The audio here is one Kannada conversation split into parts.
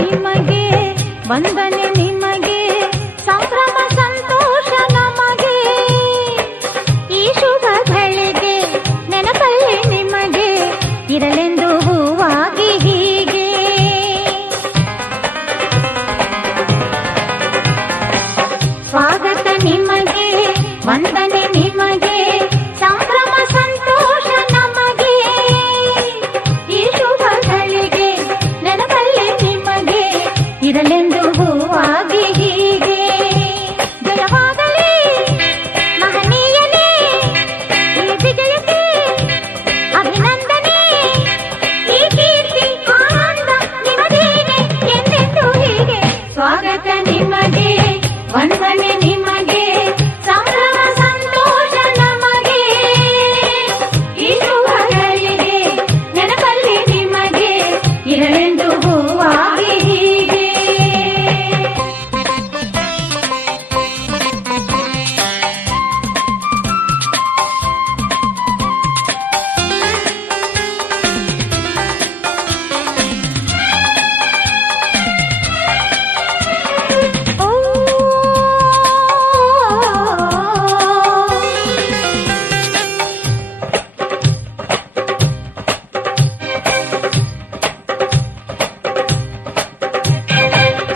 ನಿಮಗೆ ವಂದನೆ ನಿಮಗೆ ಸಂಭ್ರಮ ಸಂತೋಷ ನಮಗೆ ಈ ಶುಭ ಗಳಿಗೆ ನೆನಪಲ್ಲಿ ನಿಮಗೆ ಇರಲೆಂದು ಹೂವಾಗಿ ಹೀಗೆ ಸ್ವಾಗತ ನಿಮಗೆ ವಂದನೆ ನಿಮಗೆ ಸಂಭ್ರಮ ಸಂತೋಷ ನಮಗೆ ಈ ಶುಭ ಗಳಿಗೆ ನೆನಪಲ್ಲಿ ನಿಮಗೆ ಇರಲೆಂದು ಹೂವಾಗಿ ಹೀಗೆ ಜಯವಾಗಲಿ ಮಹನೀಯನೇ ಈ ವಿಜಯಕ್ಕೆ ಅಭಿನಂದನೆ ಈ ಕೀರ್ತಿ ಆನಂದ ನಿಮಗೇನೆ ಎಂದೆಂದು ಹೀಗೆ ಸ್ವಾಗತ ನಿಮಗೆ ವಂದನೆ ನಿಮಗೆ ಸಂಭ್ರಮ ಸಂತೋಷ ನಮಗೆ ಈ ಶುಭಗಳಿಗೆ ನೆನಪಲ್ಲಿ ನಿಮಗೆ ಇರಲೆಂದು ಹೂವಾಗಿ ಹೀಗೆ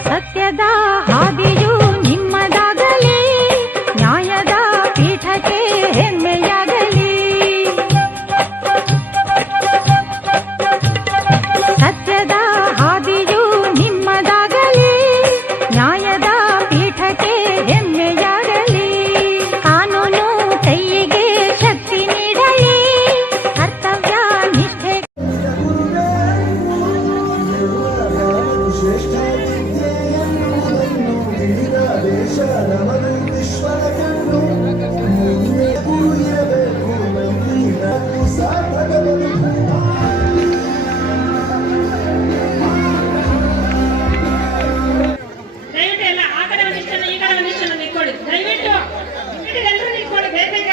ಸತ್ಯದ ಹಾದಿಯು ನಿಮ್ಮದಾಗಲಿ ನ್ಯಾಯದ ಪೀಠಕ್ಕೆ ಹೆಮ್ಮೆಯಾಗಲಿ ಸತ್ಯದ ಹಾದಿಯು ನಿಮ್ಮದಾಗಲಿ ನ್ಯಾಯದ ಪೀಠಕ್ಕೆ ಹೆಮ್ಮೆಯಾಗಲಿ ಕಾನೂನು ಕೈಗೆ ಶಕ್ತಿ ನೀಡಲಿ ಕರ್ತವ್ಯ ನಿಷ್ಠೆ ದಯವಿಟ್ಟು ಎಲ್ಲ ಆ ಕಡೆ ಒಂದಿಷ್ಟನ್ನು ಈ ಕಡೆ ಒಂದಿಷ್ಟನ್ನು ನಿಂತ್ಕೊಳ್ಳಿ ದಯವಿಟ್ಟು ಎಲ್ಲರೂ ನಿಂತ್ಕೊಳ್ಳಿ ಬೇಗ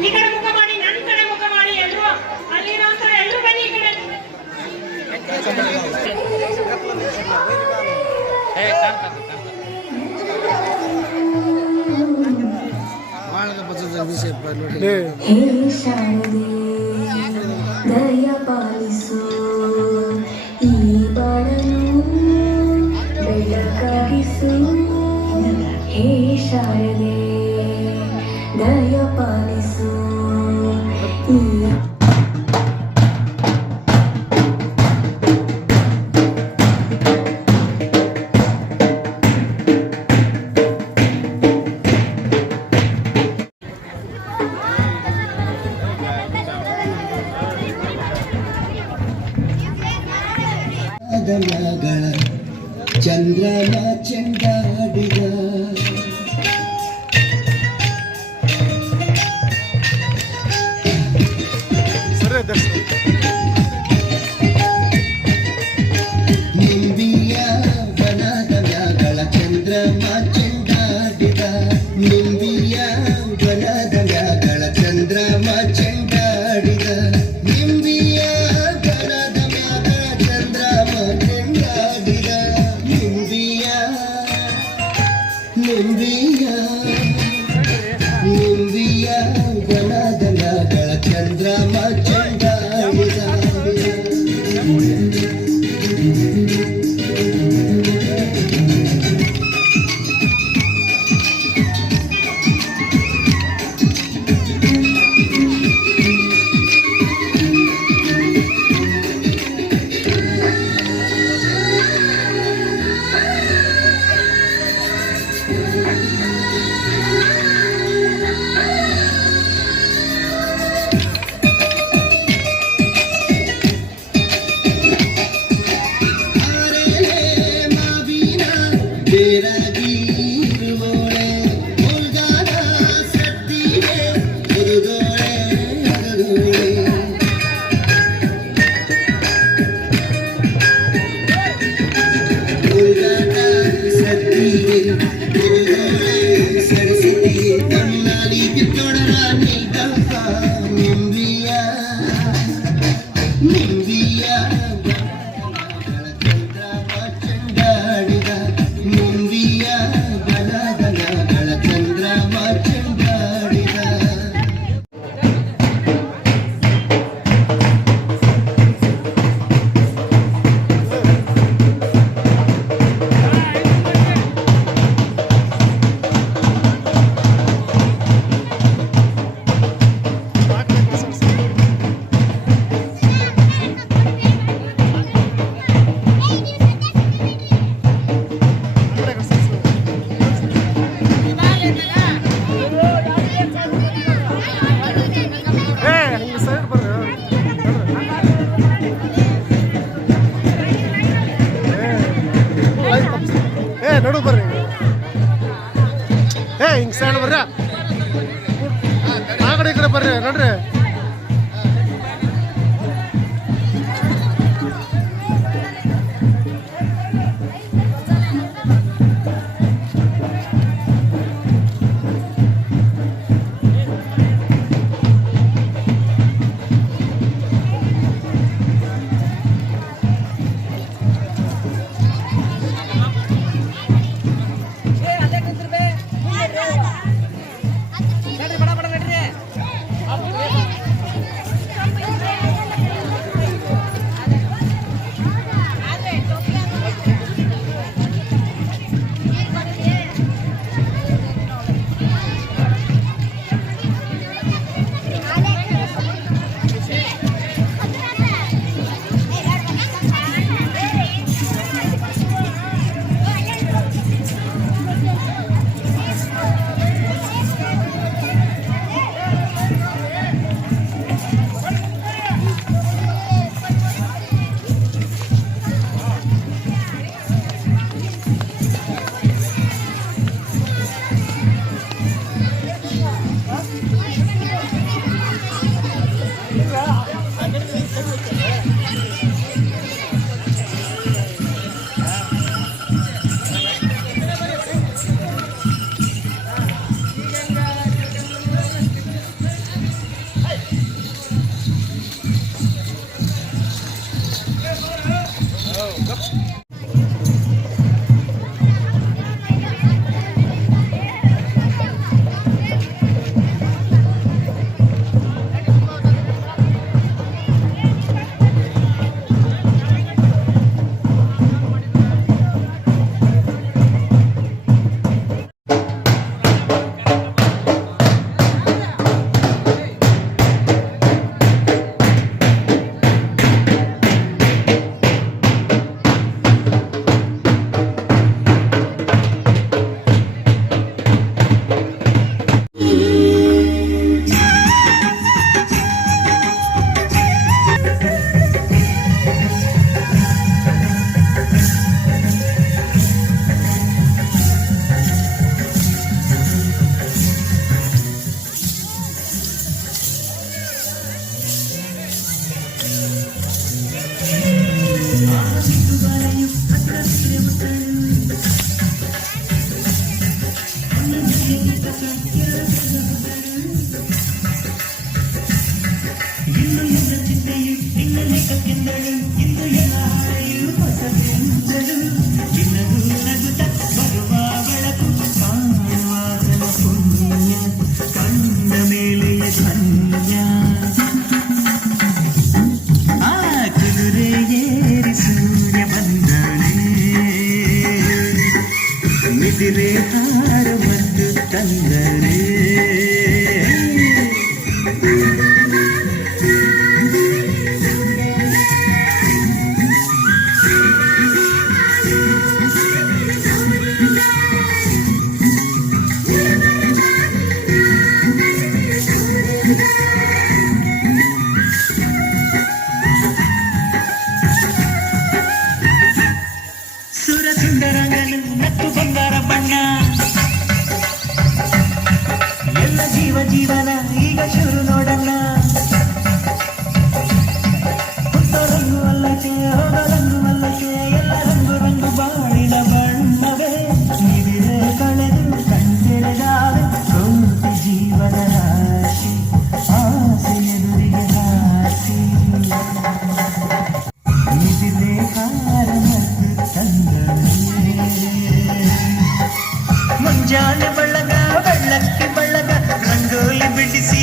ಈ ಕಡೆ ಮುಖ ಮಾಡಿ ನನ್ನ ಕಡೆ ಮುಖ ಮಾಡಿ ಎಲ್ಲರೂ ಅಲ್ಲಿರೋಂಥರ ಎಲ್ಲರೂ ಬನ್ನಿ ಈ ಕಡೆ ಹೇ ಶಾರದೆ ದಯ ಪಾಲಿಸು ಈ ಬಾಳನು ಬೆಳಕಾಗಿಸು ಹೇ ಶಾರದೆ ದಯ ಪಾಲಿಸು ಈ ಗಳ ಚಂದ್ರನ ಚೆಂಡಾಡಿದ ನಿಂಬಿಯ ಬನದ ಮ್ಯಾಗಳ ಚಂದ್ರನ ಚೆಂಡಾಡಿದ ನಿಂಬಿಯ ಬನದ ಮ್ಯಾಗಳ ಚಂದ್ರಮ ಚೆಂಡಾಡಿದ ನಿಂಬಿಯ ಬನದ ಮ್ಯಾಗಳ ಚಂದ್ರಮ ಚೆಂಡಾಡಿದ ನಿಂಬಿಯ ನಿಂಬಿಯ ನಿಂಬಿಯ ಬನದ ಮ್ಯಾಗಳ ಚಂದ್ರಮ ಚೆಂಡಾಡಿದ ನಿಂಬಿಯ ಬರ್ರಿ ಆ ಕಡೆ ಈ ಕಡೆ ಬರ್ರಿ ನೋಡ್ರಿ. ಜೀವನ ಈಗ ಶುರು ನೋಡಣ್ಣ ಹೊಸ ರಂಗು ಅಲ್ಲಕ್ಕೆ ಹೋದ ರಂಗು ಮಲ್ಲಕ್ಕೆ ಎಲ್ಲ ರಂಗು ರಂಗು ಬಾಳಿನ ಬಣ್ಣವೇ ನಿಧಿರೆ ಕಳೆದು ಕಣ್ತೆರೆದಾವೆ ಕೋಟಿ ಜೀವನ ರಾಶಿ ಆಸೆ ಎದುರಿಗೆ ಹಾಸಿ ನಿಧಿರೆ ಕಾರ ಮತ್ತು ತಂದನೆ ಮುಂಜಾನೆ ಬೆಳಗ್ಗೆ ಬೆಳ್ಳಕ್ಕೆ ರಂಗೋಲಿ ಬಿಡಿಸಿ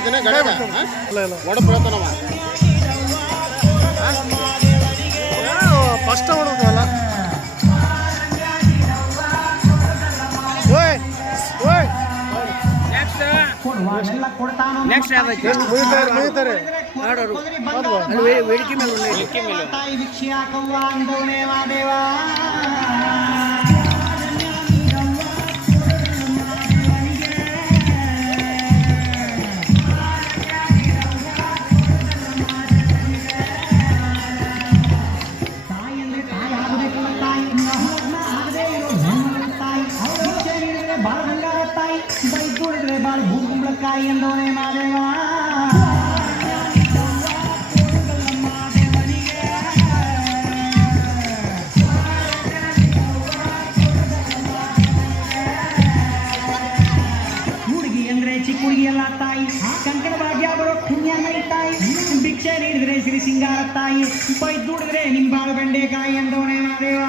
ಹೊಡಿತೀನಿ ಗಡಿಯಾಗ ಒಡ ಬೀಳ್ತಾನವ ಫಸ್ಟ್ ಹೊಡೋದಲ್ಲ ಓಯ್ ಓಯ್ ನೆಕ್ಸ್ಟ್ ಯಾವ್ದೈತಿ ಮುಗಿತಾರೆ ನೋಡೋರು ವೇದಿಕೆ ಮೇಲೆ ತಾಯಿ ಭಿಕ್ಷೆ ಹಾಕವ್ವ ಅಂದವನೇ ಮಾದೇವ ತಾಯಿ ಅಂದ್ರೆ ತಾಯಿ ಆಗಬೇಕಲ್ಲ ತಾಯಿ ಆಗದೆ ಇರೋ ತಾಯಿ ಅವ್ರ ಭಿಕ್ಷೆ ನೀಡಿದ್ರೆ ಬಾಳ ಬಂಗಾರ ತಾಯಿ ಬೈ ಕೂಡಿದ್ರೆ ಬಾಳ ಭೂಗುಂಬಳಕಾಯಿ ಅಂದವನೇ ಮಾದೇವ ಹುಡುಗಿ ಅಂದ್ರೆ ಚಿಕ್ಕ ಹುಡುಗಿ ಎಲ್ಲ ತಾಯಿ ಕಂಕಣ ಭಾಗ್ಯ ಬರೋ ಪುಣ್ಯ ಮೈ ತಾಯಿ ಭಿಕ್ಷೆ ನೀಡಿದ್ರೆ ಸಿರಿ ಸಿಂಗಾರ ತಾಯಿ ಬೈ ದುಡಿದ್ರೆ ನಿಂಬಾಳು ಬೆಂಡೆಕಾಯಿ ಅಂದವನೇ ಮಾದೇವ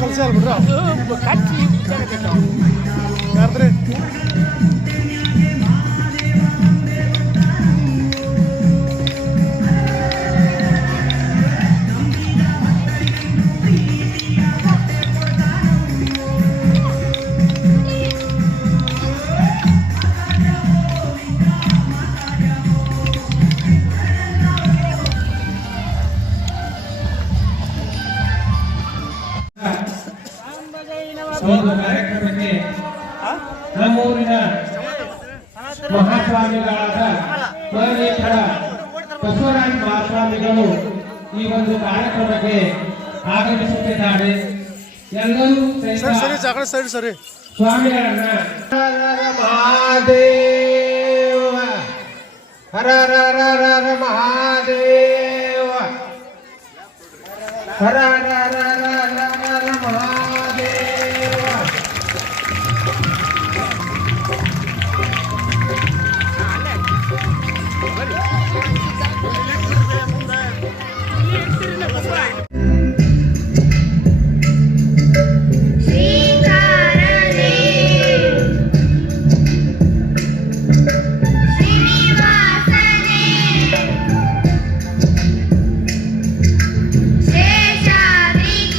ಕಲ್ಸಿ ಅಲ್ಬಿಡ್ರ ಯಾರ್ದ್ರಿ ಒಂದು ಕಾರ್ಯಕ್ರಮಕ್ಕೆ ನಮ್ಮೂರಿನ ಮಹಾಸ್ವಾಮಿಗಳಾದ ಮರಲೇಖರ ಬಸವರಾಜ ಮಹಾಸ್ವಾಮಿಗಳು ಈ ಒಂದು ಕಾರ್ಯಕ್ರಮಕ್ಕೆ ಆಗಮಿಸುತ್ತಿದ್ದಾರೆ. ಎಲ್ಲರೂ ಸರಿ ಜಾಗ ಸರಿ ಸರಿ ಸ್ವಾಮಿಗಳನ್ನ ಮಹಾದೇವ ಹರ ಹರ ಹರ ಮಹಾದೇವ ಹರ ಹರ ಹರ ಮಹಾದೇವ. ಶೇಷಾದ್ರಿಗೆ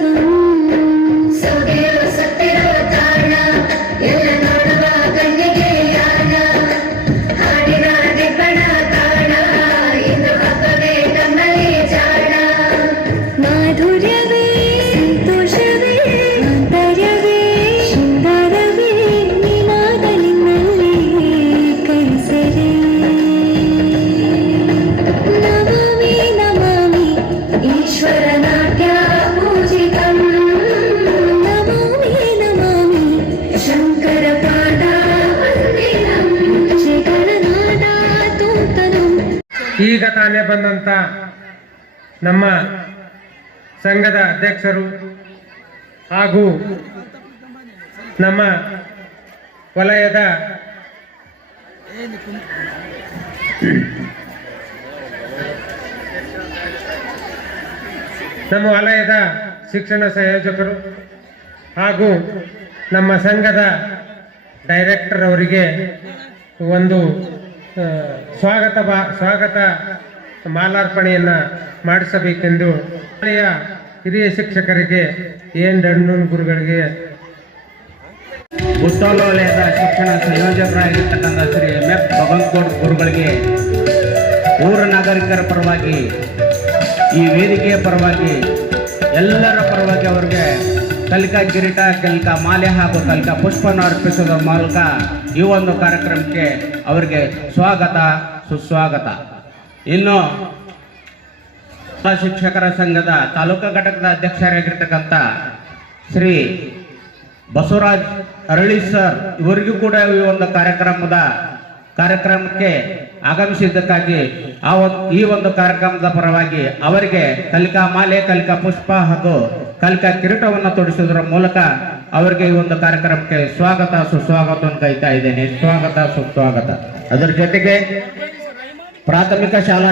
ಸೊಬಗಂ ಸೊಗೆಯುವ ಸತ್ತಿರುವ ತಾಣ ಎಲ್ಲ ನೋಡುವ ಕಣ್ಣಿಗೆ ಯಾಣ ಹಾಡಿನ ದಿಬ್ಬಣ ತಾಣ ಇಂದು ಹಬ್ಬವೇ ನಮ್ಮಲ್ಲಿ ಜಾಣ ಮಾಧುರ್ಯವೇ ಸಂತೋಷವೇ ಆಂತರ್ಯವೇ ಶೃಂಗಾರವೇ ನಿನಾದ ನಿನ್ನಲ್ಲಿ ಕೈಸರೆ ನಮಾಮಿ ನಮಾಮಿ ಈಶ್ವರ ನಾಟ್ಯ ಪೂಜಿತಂ ನಮಾಮಿ ನಮಾಮಿ ಶಂಕರ ಪಾದ ವಂದಿತಂ ಶಿಖರನಾದ ತೂತನಂ. ಈಗ ತಾನೇ ಬಂದಂತ ನಮ್ಮ ಸಂಘದ ಅಧ್ಯಕ್ಷರು ಹಾಗೂ ನಮ್ಮ ವಲಯದ ಶಿಕ್ಷಣ ಸಂಯೋಜಕರು ಹಾಗೂ ನಮ್ಮ ಸಂಘದ ಡೈರೆಕ್ಟರ್ ಅವರಿಗೆ ಒಂದು ಸ್ವಾಗತ ಮಾಲಾರ್ಪಣೆಯನ್ನ ಮಾಡಿಸಬೇಕೆಂದು ಹಿರಿಯ ಶಿಕ್ಷಕರಿಗೆ ಡಣ್ಣೂರು ಗುರುಗಳಿಗೆ ಬುಟ್ಟೋಲ ವಲಯದ ಶಿಕ್ಷಣ ಸಂಯೋಜಕರಾಗಿರ್ತಕ್ಕಂಥ ಶ್ರೀ MF ಭಗವಂತಗೌಡ ಗುರುಗಳಿಗೆ ಊರ ನಾಗರಿಕರ ಪರವಾಗಿ ಈ ವೇದಿಕೆಯ ಪರವಾಗಿ ಎಲ್ಲರ ಪರವಾಗಿ ಅವರಿಗೆ ಕಲಿಕಾ ಕಿರೀಟ ಕಲಿಕಾ ಮಾಲೆ ಹಾಗೂ ಕಲಿಕಾ ಪುಷ್ಪವನ್ನು ಅರ್ಪಿಸುವುದರ ಮೂಲಕ ಈ ಒಂದು ಕಾರ್ಯಕ್ರಮಕ್ಕೆ ಅವರಿಗೆ ಸ್ವಾಗತ ಸುಸ್ವಾಗತ. ಇನ್ನು ಶಿಕ್ಷಕರ ಸಂಘದ ತಾಲೂಕಾ ಘಟಕದ ಅಧ್ಯಕ್ಷರಾಗಿರ್ತಕ್ಕಂಥ ಶ್ರೀ ಬಸವರಾಜ್ ಅರಳಿ ಸರ್ ಇವರಿಗೂ ಕೂಡ ಈ ಒಂದು ಕಾರ್ಯಕ್ರಮಕ್ಕೆ ಆಗಮಿಸಿದ್ದಕ್ಕಾಗಿ ಈ ಒಂದು ಕಾರ್ಯಕ್ರಮದ ಪರವಾಗಿ ಅವರಿಗೆ ಕಲಿಕಾ ಮಾಲೆ ಕಲಿಕಾ ಪುಷ್ಪ ಹಾಗೂ ಕಲಿಕಾ ಕಿರೀಟವನ್ನು ತೊಡಿಸುವುದರ ಮೂಲಕ ಅವರಿಗೆ ಈ ಒಂದು ಕಾರ್ಯಕ್ರಮಕ್ಕೆ ಸ್ವಾಗತ ಸುಸ್ವಾಗತವನ್ನು ಕೈತಾ ಇದ್ದೇನೆ. ಸ್ವಾಗತ ಸುಸ್ವಾಗತ. ಅದರ ಜೊತೆಗೆ ಪ್ರಾಥಮಿಕ ಶಾಲಾ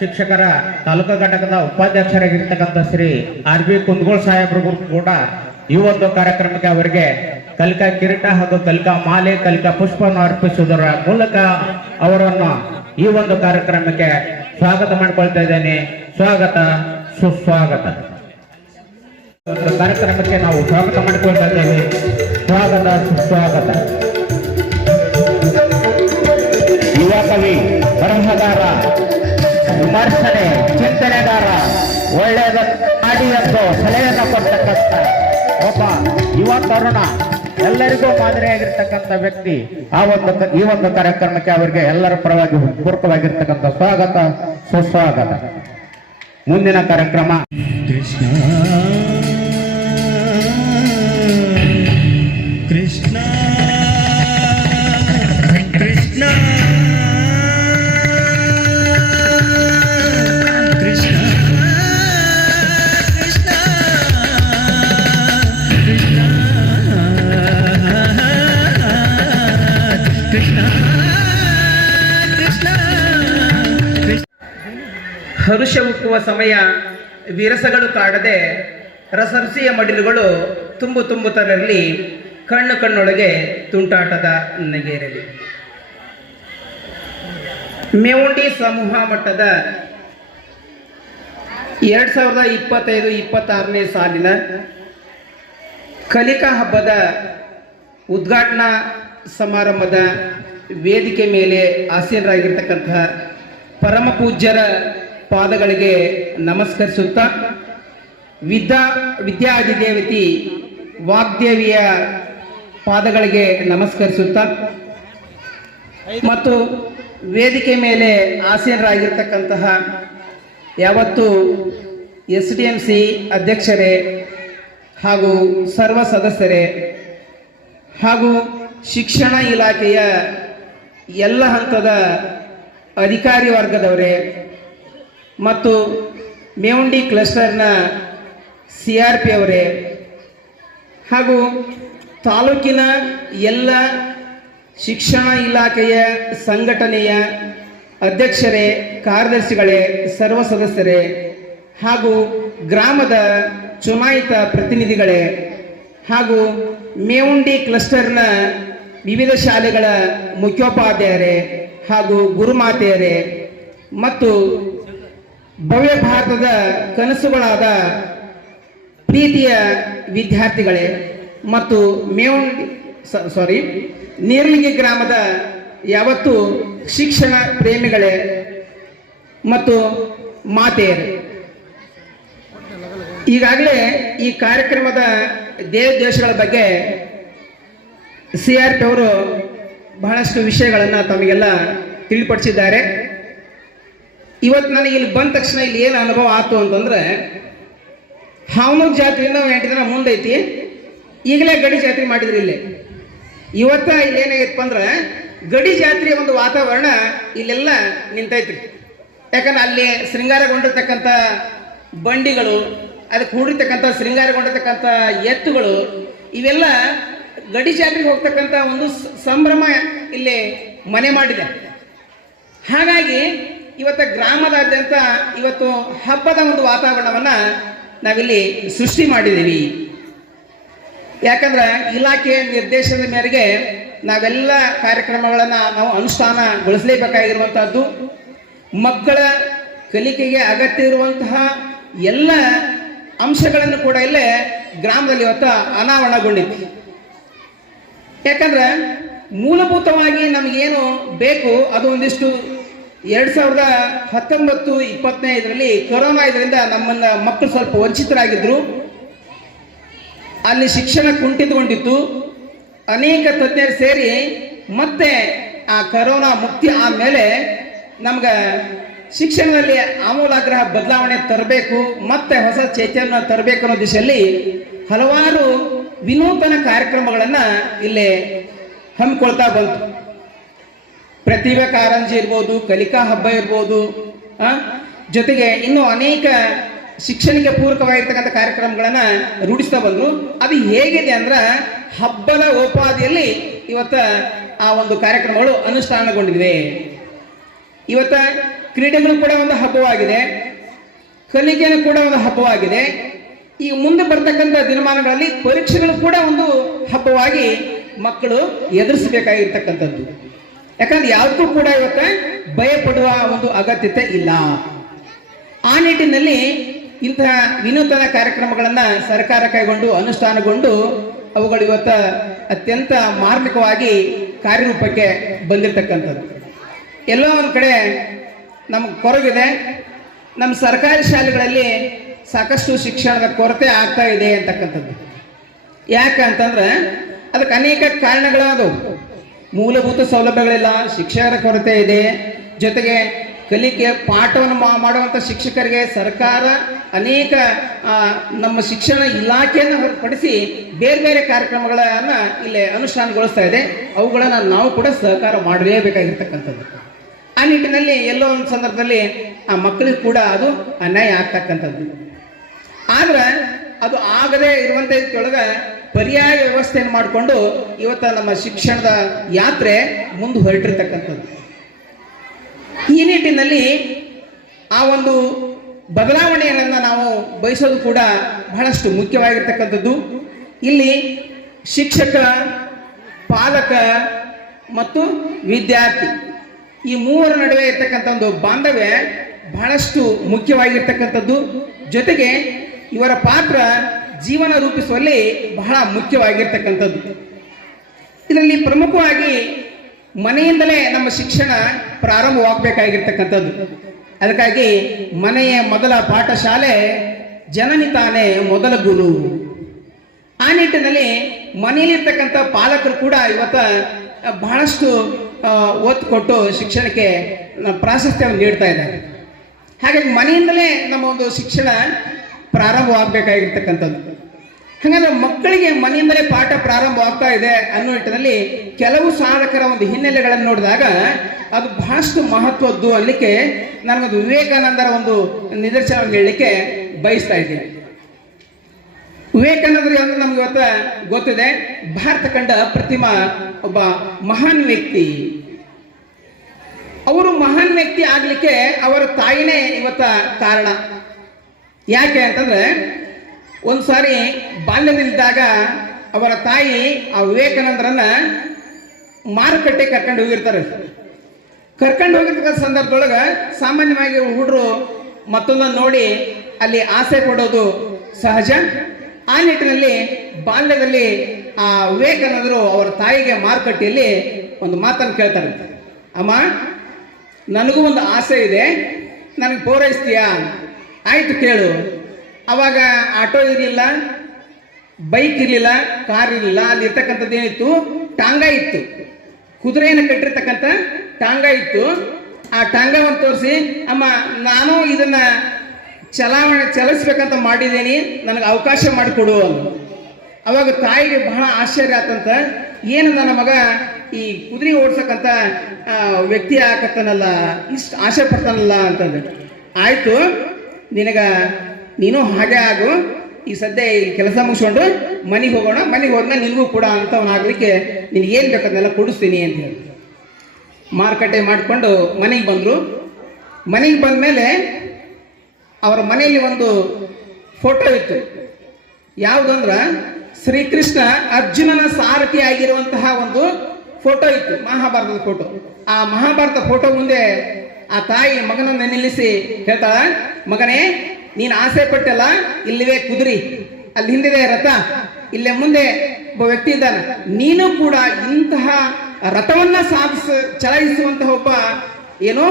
ಶಿಕ್ಷಕರ ತಾಲೂಕಾ ಘಟಕದ ಉಪಾಧ್ಯಕ್ಷರಾಗಿರ್ತಕ್ಕಂಥ ಶ್ರೀ RB ಕುಂದಗೋಳ ಸಾಹೇಬರು ಕೂಡ ಈ ಒಂದು ಕಾರ್ಯಕ್ರಮಕ್ಕೆ ಅವರಿಗೆ ಕಲಿಕಾ ಕಿರೀಟ ಹಾಗೂ ಕಲಿಕಾ ಮಾಲೆ ಕಲಿಕಾ ಪುಷ್ಪವನ್ನು ಅರ್ಪಿಸುವುದರ ಮೂಲಕ ಅವರನ್ನು ಈ ಒಂದು ಕಾರ್ಯಕ್ರಮಕ್ಕೆ ಸ್ವಾಗತ ಮಾಡಿಕೊಳ್ತಾ ಇದ್ದೇನೆ. ಸ್ವಾಗತ ಸುಸ್ವಾಗತ. ಒಂದು ಕಾರ್ಯಕ್ರಮಕ್ಕೆ ನಾವು ಸ್ವಾಗತ ಮಾಡಿಕೊಳ್ತಾ ಇದ್ದೇವೆ. ಸ್ವಾಗತ ಸುಸ್ವಾಗತ. ಯುವ ಕವಿ, ಬರಹಗಾರ, ವಿಮರ್ಶನೆ, ಚಿಂತನೆಗಾರ, ಒಳ್ಳೆಯದ ಮಾಡಿ ಎಂದು ಸಲಹೆಯನ್ನು ಕೊಡ್ತಕ್ಕಂಥ ಒಬ್ಬ ಯುವ ತರುಣ, ಎಲ್ಲರಿಗೂ ಮಾದರಿಯಾಗಿರ್ತಕ್ಕಂಥ ವ್ಯಕ್ತಿ. ಈ ಒಂದು ಕಾರ್ಯಕ್ರಮಕ್ಕೆ ಅವರಿಗೆ ಎಲ್ಲರ ಪರವಾಗಿ ಪೂರ್ವಕವಾಗಿರ್ತಕ್ಕಂಥ ಸ್ವಾಗತ ಸುಸ್ವಾಗತ. ಮುಂದಿನ ಕಾರ್ಯಕ್ರಮ ಕೃಷ್ಣ ಕೃಷ್ಣ ಕೃಷ್ಣ ಕೃಷ್ಣ ಕೃಷ್ಣ ಹರುಷ ಉಕ್ಕುವ ಸಮಯ ವಿರಸಗಳು ಕಾಡದೆ ರಸರಸಿಯ ಮಡಿಲುಗಳು ತುಂಬುತ್ತಲಿರಲಿ, ಕಣ್ಣೊಳಗೆ ತುಂಟಾಟದ ನಗೆಯಿರಲಿ. ಮೇವುಂಡಿ ಸಮೂಹ ಮಟ್ಟದ 2025-26ನೇ ಸಾಲಿನ ಕಲಿಕಾ ಹಬ್ಬದ ಉದ್ಘಾಟನಾ ಸಮಾರಂಭದ ವೇದಿಕೆ ಮೇಲೆ ಆಸೀನರಾಗಿರ್ತಕ್ಕಂಥ ಪರಮ ಪೂಜ್ಯರ ಪಾದಗಳಿಗೆ ನಮಸ್ಕರಿಸುತ್ತಾ, ವಿದ್ಯಾಧಿದೇವತಿ ವಾಗ್ದೇವಿಯ ಪಾದಗಳಿಗೆ ನಮಸ್ಕರಿಸುತ್ತಾ ಮತ್ತು ವೇದಿಕೆ ಮೇಲೆ ಆಸೀನರಾಗಿರ್ತಕ್ಕಂತಹ ಯಾವತ್ತು SDMC ಅಧ್ಯಕ್ಷರೇ ಹಾಗೂ ಸರ್ವ ಸದಸ್ಯರೇ ಹಾಗೂ ಶಿಕ್ಷಣ ಇಲಾಖೆಯ ಎಲ್ಲ ಹಂತದ ಅಧಿಕಾರಿ ವರ್ಗದವರೇ ಮತ್ತು ಮೇವುಂಡಿ ಕ್ಲಸ್ಟರ್ನ CRP ಅವರೇ ಹಾಗೂ ತಾಲೂಕಿನ ಎಲ್ಲ ಶಿಕ್ಷಣ ಇಲಾಖೆಯ ಸಂಘಟನೆಯ ಅಧ್ಯಕ್ಷರೇ, ಕಾರ್ಯದರ್ಶಿಗಳೇ, ಸರ್ವ ಸದಸ್ಯರೇ ಹಾಗೂ ಗ್ರಾಮದ ಚುನಾಯಿತ ಪ್ರತಿನಿಧಿಗಳೇ ಹಾಗೂ ಮೇವುಂಡಿ ಕ್ಲಸ್ಟರ್ನ ವಿವಿಧ ಶಾಲೆಗಳ ಮುಖ್ಯೋಪಾಧ್ಯಾಯರೇ ಹಾಗೂ ಗುರುಮಾತೆಯರೇ ಮತ್ತು ಭವ್ಯ ಭಾರತದ ಕನಸುಗಳಾದ ಪ್ರೀತಿಯ ವಿದ್ಯಾರ್ಥಿಗಳೇ ಮತ್ತು ನೇರ್ಲಿಗಿ ಗ್ರಾಮದ ಯಾವತ್ತು ಶಿಕ್ಷಣ ಪ್ರೇಮಿಗಳೇ ಮತ್ತು ಮಾತೆಯರು, ಈಗಾಗಲೇ ಈ ಕಾರ್ಯಕ್ರಮದ ದೇಶಗಳ ಬಗ್ಗೆ CRP ಅವರು ಬಹಳಷ್ಟು ವಿಷಯಗಳನ್ನು ತಮಗೆಲ್ಲ ತಿಳಿಪಡಿಸಿದ್ದಾರೆ. ಇವತ್ತು ನನಗೆ ಇಲ್ಲಿ ಬಂದ ತಕ್ಷಣ ಇಲ್ಲಿ ಏನು ಅನುಭವ ಆಯ್ತು ಅಂತಂದ್ರೆ, ಹಾವನೂರು ಜಾತ್ರೆಯಿಂದ 8 ದಿನ ಮುಂದೈತಿ, ಈಗಲೇ ಗಡಿ ಜಾತ್ರೆ ಮಾಡಿದ್ರಿ ಇಲ್ಲಿ. ಇವತ್ತ ಇಲ್ಲಿ ಏನಾಗೈತಪ್ಪ ಅಂದ್ರೆ ಗಡಿ ಜಾತ್ರೆಯ ಒಂದು ವಾತಾವರಣ ಇಲ್ಲೆಲ್ಲ ನಿಂತೈತ್ರಿ. ಯಾಕಂದ್ರೆ ಅಲ್ಲಿ ಶೃಂಗಾರಗೊಂಡಿರ್ತಕ್ಕಂಥ ಬಂಡಿಗಳು, ಅದಕ್ಕೆ ಕೂಡಿರ್ತಕ್ಕಂಥ ಶೃಂಗಾರಗೊಂಡಿರ್ತಕ್ಕಂಥ ಎತ್ತುಗಳು, ಇವೆಲ್ಲ ಗಡಿ ಜಾತ್ರೆಗೆ ಹೋಗ್ತಕ್ಕಂಥ ಒಂದು ಸಂಭ್ರಮ ಇಲ್ಲಿ ಮನೆ ಮಾಡಿದೆ. ಹಾಗಾಗಿ ಇವತ್ತು ಗ್ರಾಮದಾದ್ಯಂತ ಇವತ್ತು ಹಬ್ಬದ ಒಂದು ವಾತಾವರಣವನ್ನ ನಾವಿಲ್ಲಿ ಸೃಷ್ಟಿ ಮಾಡಿದ್ದೀವಿ. ಯಾಕಂದ್ರೆ ಇಲಾಖೆಯ ನಿರ್ದೇಶನದ ಮೇರೆಗೆ ನಾವೆಲ್ಲ ಕಾರ್ಯಕ್ರಮಗಳನ್ನು ನಾವು ಅನುಷ್ಠಾನಗೊಳಿಸಲೇಬೇಕಾಗಿರುವಂತಹದ್ದು. ಮಕ್ಕಳ ಕಲಿಕೆಗೆ ಅಗತ್ಯ ಇರುವಂತಹ ಎಲ್ಲ ಅಂಶಗಳನ್ನು ಕೂಡ ಇಲ್ಲೇ ಗ್ರಾಮದಲ್ಲಿ ಇವತ್ತು ಅನಾವರಣಗೊಂಡಿತ್ತು. ಯಾಕಂದ್ರೆ ಮೂಲಭೂತವಾಗಿ ನಮಗೇನು ಬೇಕು ಅದು ಒಂದಿಷ್ಟು 2019-20 ಕೊರೋನಾ ಇದರಿಂದ ನಮ್ಮನ್ನ ಮಕ್ಕಳು ಸ್ವಲ್ಪ ವಂಚಿತರಾಗಿದ್ರು. ಅಲ್ಲಿ ಶಿಕ್ಷಣ ಕುಂಠಿತಗೊಂಡಿತ್ತು. ಅನೇಕ ತಜ್ಞರು ಸೇರಿ ಮತ್ತೆ ಆ ಕೊರೋನಾ ಮುಕ್ತಿ ಆದಮೇಲೆ ನಮ್ಗೆ ಶಿಕ್ಷಣದಲ್ಲಿ ಆಮೂಲಾಗ್ರಹ ಬದಲಾವಣೆ ತರಬೇಕು, ಮತ್ತೆ ಹೊಸ ಚೈತನ್ಯ ತರಬೇಕು ಅನ್ನೋ ದಿಶೆಯಲ್ಲಿ ಹಲವಾರು ವಿನೂತನ ಕಾರ್ಯಕ್ರಮಗಳನ್ನು ಇಲ್ಲಿ ಹಮ್ಮಿಕೊಳ್ತಾ ಬಂತು. ಪ್ರತಿಭಾ ಕಾರಂಜಿ ಇರ್ಬೋದು, ಕಲಿಕಾ ಹಬ್ಬ ಇರ್ಬೋದು, ಜೊತೆಗೆ ಇನ್ನೂ ಅನೇಕ ಶಿಕ್ಷಣಕ್ಕೆ ಪೂರಕವಾಗಿರ್ತಕ್ಕಂಥ ಕಾರ್ಯಕ್ರಮಗಳನ್ನು ರೂಢಿಸ್ತಾ ಬಂದರು. ಅದು ಹೇಗಿದೆ ಅಂದ್ರೆ ಹಬ್ಬದ ಉಪಾದಿಯಲ್ಲಿ ಇವತ್ತ ಆ ಒಂದು ಕಾರ್ಯಕ್ರಮಗಳು ಅನುಷ್ಠಾನಗೊಂಡಿವೆ. ಇವತ್ತ ಕ್ರೀಡೆಗಳು ಕೂಡ ಒಂದು ಹಬ್ಬವಾಗಿದೆ, ಕಲಿಕೆಯೂ ಕೂಡ ಒಂದು ಹಬ್ಬವಾಗಿದೆ. ಈಗ ಮುಂದೆ ಬರ್ತಕ್ಕಂಥ ದಿನಮಾನಗಳಲ್ಲಿ ಪರೀಕ್ಷೆಗಳು ಕೂಡ ಒಂದು ಹಬ್ಬವಾಗಿ ಮಕ್ಕಳು ಎದುರಿಸಬೇಕಾಗಿರ್ತಕ್ಕಂಥದ್ದು. ಯಾಕಂದ್ರೆ ಯಾವುದಕ್ಕೂ ಕೂಡ ಇವತ್ತ ಭಯ ಪಡುವ ಒಂದು ಅಗತ್ಯತೆ ಇಲ್ಲ. ಆ ನಿಟ್ಟಿನಲ್ಲಿ ಇಂತಹ ವಿನೂತನ ಕಾರ್ಯಕ್ರಮಗಳನ್ನು ಸರ್ಕಾರ ಕೈಗೊಂಡು ಅನುಷ್ಠಾನಗೊಂಡು ಅವುಗಳು ಇವತ್ತ ಅತ್ಯಂತ ಮಾರ್ಮಿಕವಾಗಿ ಕಾರ್ಯರೂಪಕ್ಕೆ ಬಂದಿರತಕ್ಕಂಥದ್ದು. ಎಲ್ಲೋ ಒಂದು ಕಡೆ ನಮ್ಗೆ ಕೊರಗಿದೆ. ನಮ್ಮ ಸರ್ಕಾರಿ ಶಾಲೆಗಳಲ್ಲಿ ಸಾಕಷ್ಟು ಶಿಕ್ಷಣದ ಕೊರತೆ ಆಗ್ತಾ ಇದೆ ಅಂತಕ್ಕಂಥದ್ದು. ಯಾಕಂತಂದ್ರೆ ಅದಕ್ಕೆ ಅನೇಕ ಕಾರಣಗಳಾದವು. ಮೂಲಭೂತ ಸೌಲಭ್ಯಗಳಿಲ್ಲ, ಶಿಕ್ಷಕರ ಕೊರತೆ ಇದೆ, ಜೊತೆಗೆ ಕಲಿಕೆ ಪಾಠವನ್ನು ಮಾಡುವಂಥ ಶಿಕ್ಷಕರಿಗೆ ಸರ್ಕಾರ ಅನೇಕ ನಮ್ಮ ಶಿಕ್ಷಣ ಇಲಾಖೆಯನ್ನು ಹೊರತುಪಡಿಸಿ ಬೇರೆ ಬೇರೆ ಕಾರ್ಯಕ್ರಮಗಳನ್ನು ಇಲ್ಲಿ ಅನುಷ್ಠಾನಗೊಳಿಸ್ತಾ ಇದೆ. ಅವುಗಳನ್ನು ನಾವು ಕೂಡ ಸಹಕಾರ ಮಾಡಲೇಬೇಕಾಗಿರ್ತಕ್ಕಂಥದ್ದು. ಆ ನಿಟ್ಟಿನಲ್ಲಿ ಎಲ್ಲೋ ಒಂದು ಸಂದರ್ಭದಲ್ಲಿ ಆ ಮಕ್ಕಳಿಗೆ ಕೂಡ ಅದು ಅನ್ಯಾಯ ಆಗ್ತಕ್ಕಂಥದ್ದು. ಆದ್ರೆ ಅದು ಆಗದೇ ಇರುವಂಥದ್ದೊಳಗೆ ಪರ್ಯಾಯ ವ್ಯವಸ್ಥೆಯನ್ನು ಮಾಡಿಕೊಂಡು ಇವತ್ತ ನಮ್ಮ ಶಿಕ್ಷಣದ ಯಾತ್ರೆ ಮುಂದೆ ಹೊರಟಿರ್ತಕ್ಕಂಥದ್ದು. ಈ ನಿಟ್ಟಿನಲ್ಲಿ ಆ ಒಂದು ಬದಲಾವಣೆಯನ್ನು ನಾವು ಬಯಸೋದು ಕೂಡ ಬಹಳಷ್ಟು ಮುಖ್ಯವಾಗಿರ್ತಕ್ಕಂಥದ್ದು. ಇಲ್ಲಿ ಶಿಕ್ಷಕ, ಪಾಲಕ ಮತ್ತು ವಿದ್ಯಾರ್ಥಿ ಈ ಮೂವರ ನಡುವೆ ಇರ್ತಕ್ಕಂಥ ಒಂದು ಬಾಂಧವ್ಯ ಬಹಳಷ್ಟು ಮುಖ್ಯವಾಗಿರ್ತಕ್ಕಂಥದ್ದು. ಜೊತೆಗೆ ಇವರ ಪಾತ್ರ ಜೀವನ ರೂಪಿಸುವಲ್ಲಿ ಬಹಳ ಮುಖ್ಯವಾಗಿರ್ತಕ್ಕಂಥದ್ದು. ಇದರಲ್ಲಿ ಪ್ರಮುಖವಾಗಿ ಮನೆಯಿಂದಲೇ ನಮ್ಮ ಶಿಕ್ಷಣ ಪ್ರಾರಂಭವಾಗಬೇಕಾಗಿರ್ತಕ್ಕಂಥದ್ದು. ಅದಕ್ಕಾಗಿ ಮನೆಯ ಮೊದಲ ಪಾಠಶಾಲೆ, ಜನನಿ ತಾನೇ ಮೊದಲ ಗುರು. ಆ ನಿಟ್ಟಿನಲ್ಲಿ ಮನೆಯಲ್ಲಿರ್ತಕ್ಕಂಥ ಪಾಲಕರು ಕೂಡ ಇವತ್ತ ಬಹಳಷ್ಟು ಒತ್ತು ಕೊಟ್ಟು ಶಿಕ್ಷಣಕ್ಕೆ ಪ್ರಾಶಸ್ತ್ಯವನ್ನು ನೀಡ್ತಾ ಇದ್ದಾರೆ. ಹಾಗಾಗಿ ಮನೆಯಿಂದಲೇ ನಮ್ಮ ಒಂದು ಶಿಕ್ಷಣ ಪ್ರಾರಂಭವಾಗಬೇಕಾಗಿರ್ತಕ್ಕಂಥದ್ದು. ಹಾಗಾದ್ರೆ ಮಕ್ಕಳಿಗೆ ಮನೆಯಿಂದಲೇ ಪಾಠ ಪ್ರಾರಂಭವಾಗ್ತಾ ಇದೆ ಅನ್ನೋ ನಿಟ್ಟಿನಲ್ಲಿ ಕೆಲವು ಸಾಧಕರ ಒಂದು ಹಿನ್ನೆಲೆಗಳನ್ನು ನೋಡಿದಾಗ ಅದು ಬಹಳಷ್ಟು ಮಹತ್ವದ್ದು ಅನ್ನಲಿಕ್ಕೆ ನನಗೊಂದು ವಿವೇಕಾನಂದರ ಒಂದು ನಿದರ್ಶನವನ್ನು ಹೇಳಲಿಕ್ಕೆ ಬಯಸ್ತಾ ಇದ್ದೀನಿ. ವಿವೇಕಾನಂದರು ಅಂದ್ರೆ ನಮ್ಗೆ ಇವತ್ತು ಗೊತ್ತಿದೆ, ಭಾರತ ಕಂಡ ಅಪ್ರತಿಮ ಒಬ್ಬ ಮಹಾನ್ ವ್ಯಕ್ತಿ. ಅವರು ಮಹಾನ್ ವ್ಯಕ್ತಿ ಆಗ್ಲಿಕ್ಕೆ ಅವರ ತಾಯಿನೇ ಇವತ್ತ ಕಾರಣ. ಯಾಕೆ ಅಂತಂದ್ರೆ ಒಂದ್ಸಾರಿ ಬಾಲ್ಯದಲ್ಲಿದ್ದಾಗ ಅವರ ತಾಯಿ ಆ ವಿವೇಕಾನಂದರನ್ನ ಮಾರುಕಟ್ಟೆ ಕರ್ಕೊಂಡು ಹೋಗಿರ್ತಾರೆ. ಕರ್ಕೊಂಡು ಹೋಗಿರ್ತಕ್ಕಂಥ ಸಂದರ್ಭದೊಳಗೆ ಸಾಮಾನ್ಯವಾಗಿ ಹುಡುಗರು ಮತ್ತೊಂದನ್ನು ನೋಡಿ ಅಲ್ಲಿ ಆಸೆ ಪಡೋದು ಸಹಜ. ಆ ನಿಟ್ಟಿನಲ್ಲಿ ಬಾಲ್ಯದಲ್ಲಿ ಆ ವಿವೇಕಾನಂದರು ಅವರ ತಾಯಿಗೆ ಮಾರುಕಟ್ಟೆಯಲ್ಲಿ ಒಂದು ಮಾತನ್ನು ಕೇಳ್ತಾರೆ, ಅಮ್ಮ ನನಗೂ ಒಂದು ಆಸೆ ಇದೆ, ನನಗೆ ಪೂರೈಸ್ತೀಯಾ? ಆಯ್ತು ಕೇಳು. ಅವಾಗ ಆಟೋ ಇರಲಿಲ್ಲ, ಬೈಕ್ ಇರಲಿಲ್ಲ, ಕಾರ್ ಇರಲಿಲ್ಲ, ಅಲ್ಲಿ ಇರ್ತಕ್ಕಂಥದ್ದು ಏನಿತ್ತು, ಟಾಂಗ ಇತ್ತು, ಕುದುರೆಯನ್ನು ಕಟ್ಟಿರ್ತಕ್ಕಂಥ ಟಾಂಗ ಇತ್ತು. ಆ ಟಾಂಗವನ್ನು ತೋರಿಸಿ, ಅಮ್ಮ ನಾನು ಇದನ್ನ ಚಲಿಸ್ಬೇಕಂತ ಮಾಡಿದ್ದೀನಿ, ನನಗೆ ಅವಕಾಶ ಮಾಡಿಕೊಡು ಅಂತ. ಅವಾಗ ತಾಯಿಗೆ ಬಹಳ ಆಶ್ಚರ್ಯ ಆತಂತ, ಏನು ನನ್ನ ಮಗ ಈ ಕುದುರೆ ಓಡ್ಸಕ್ಕಂತ ವ್ಯಕ್ತಿ ಆಗತ್ತನಲ್ಲ, ಇಷ್ಟು ಆಸೆ ಪಡ್ತಾನಲ್ಲ ಅಂತಂದ್ರೆ. ಆಯ್ತು, ನೀನು ಹಾಗೆ ಆಗು, ಈ ಸದ್ಯ ಈ ಕೆಲಸ ಮುಗಿಸ್ಕೊಂಡು ಮನೆಗೆ ಹೋಗೋಣ, ಮನೆಗೆ ಹೋದ್ಮೇಲೆ ನಿನಗೂ ಕೂಡ ಅಂತವನಾಗಲಿಕ್ಕೆ ನಿನಗೆ ಏನು ಬೇಕದನ್ನೆಲ್ಲ ಕೊಡಿಸ್ತೀನಿ ಅಂತ ಹೇಳಿ ಮಾರುಕಟ್ಟೆ ಮಾಡಿಕೊಂಡು ಮನೆಗೆ ಬಂದರು. ಮನೆಗೆ ಬಂದ ಮೇಲೆ ಅವರ ಮನೆಯಲ್ಲಿ ಒಂದು ಫೋಟೋ ಇತ್ತು. ಯಾವುದಂದ್ರೆ ಶ್ರೀಕೃಷ್ಣ ಅರ್ಜುನನ ಸಾರಥಿ ಆಗಿರುವಂತಹ ಒಂದು ಫೋಟೋ ಇತ್ತು, ಮಹಾಭಾರತದ ಫೋಟೋ. ಆ ಮಹಾಭಾರತ ಫೋಟೋ ಮುಂದೆ ಆ ತಾಯಿ ಮಗನನ್ನು ನಿಲ್ಲಿಸಿ ಹೇಳ್ತಾಳ, ಮಗನೇ ನೀನು ಆಸೆ ಪಟ್ಟಲ್ಲ, ಇಲ್ಲಿವೆ ಕುದುರೆ, ಅಲ್ಲಿ ಹಿಂದಿದೆ ರಥ, ಇಲ್ಲೇ ಮುಂದೆ ಒಬ್ಬ ವ್ಯಕ್ತಿ ಇದ್ದಾನೆ, ನೀನು ಕೂಡ ಇಂತಹ ರಥವನ್ನ ಚಲಾಯಿಸುವಂತಹ ಒಬ್ಬ ಏನೋ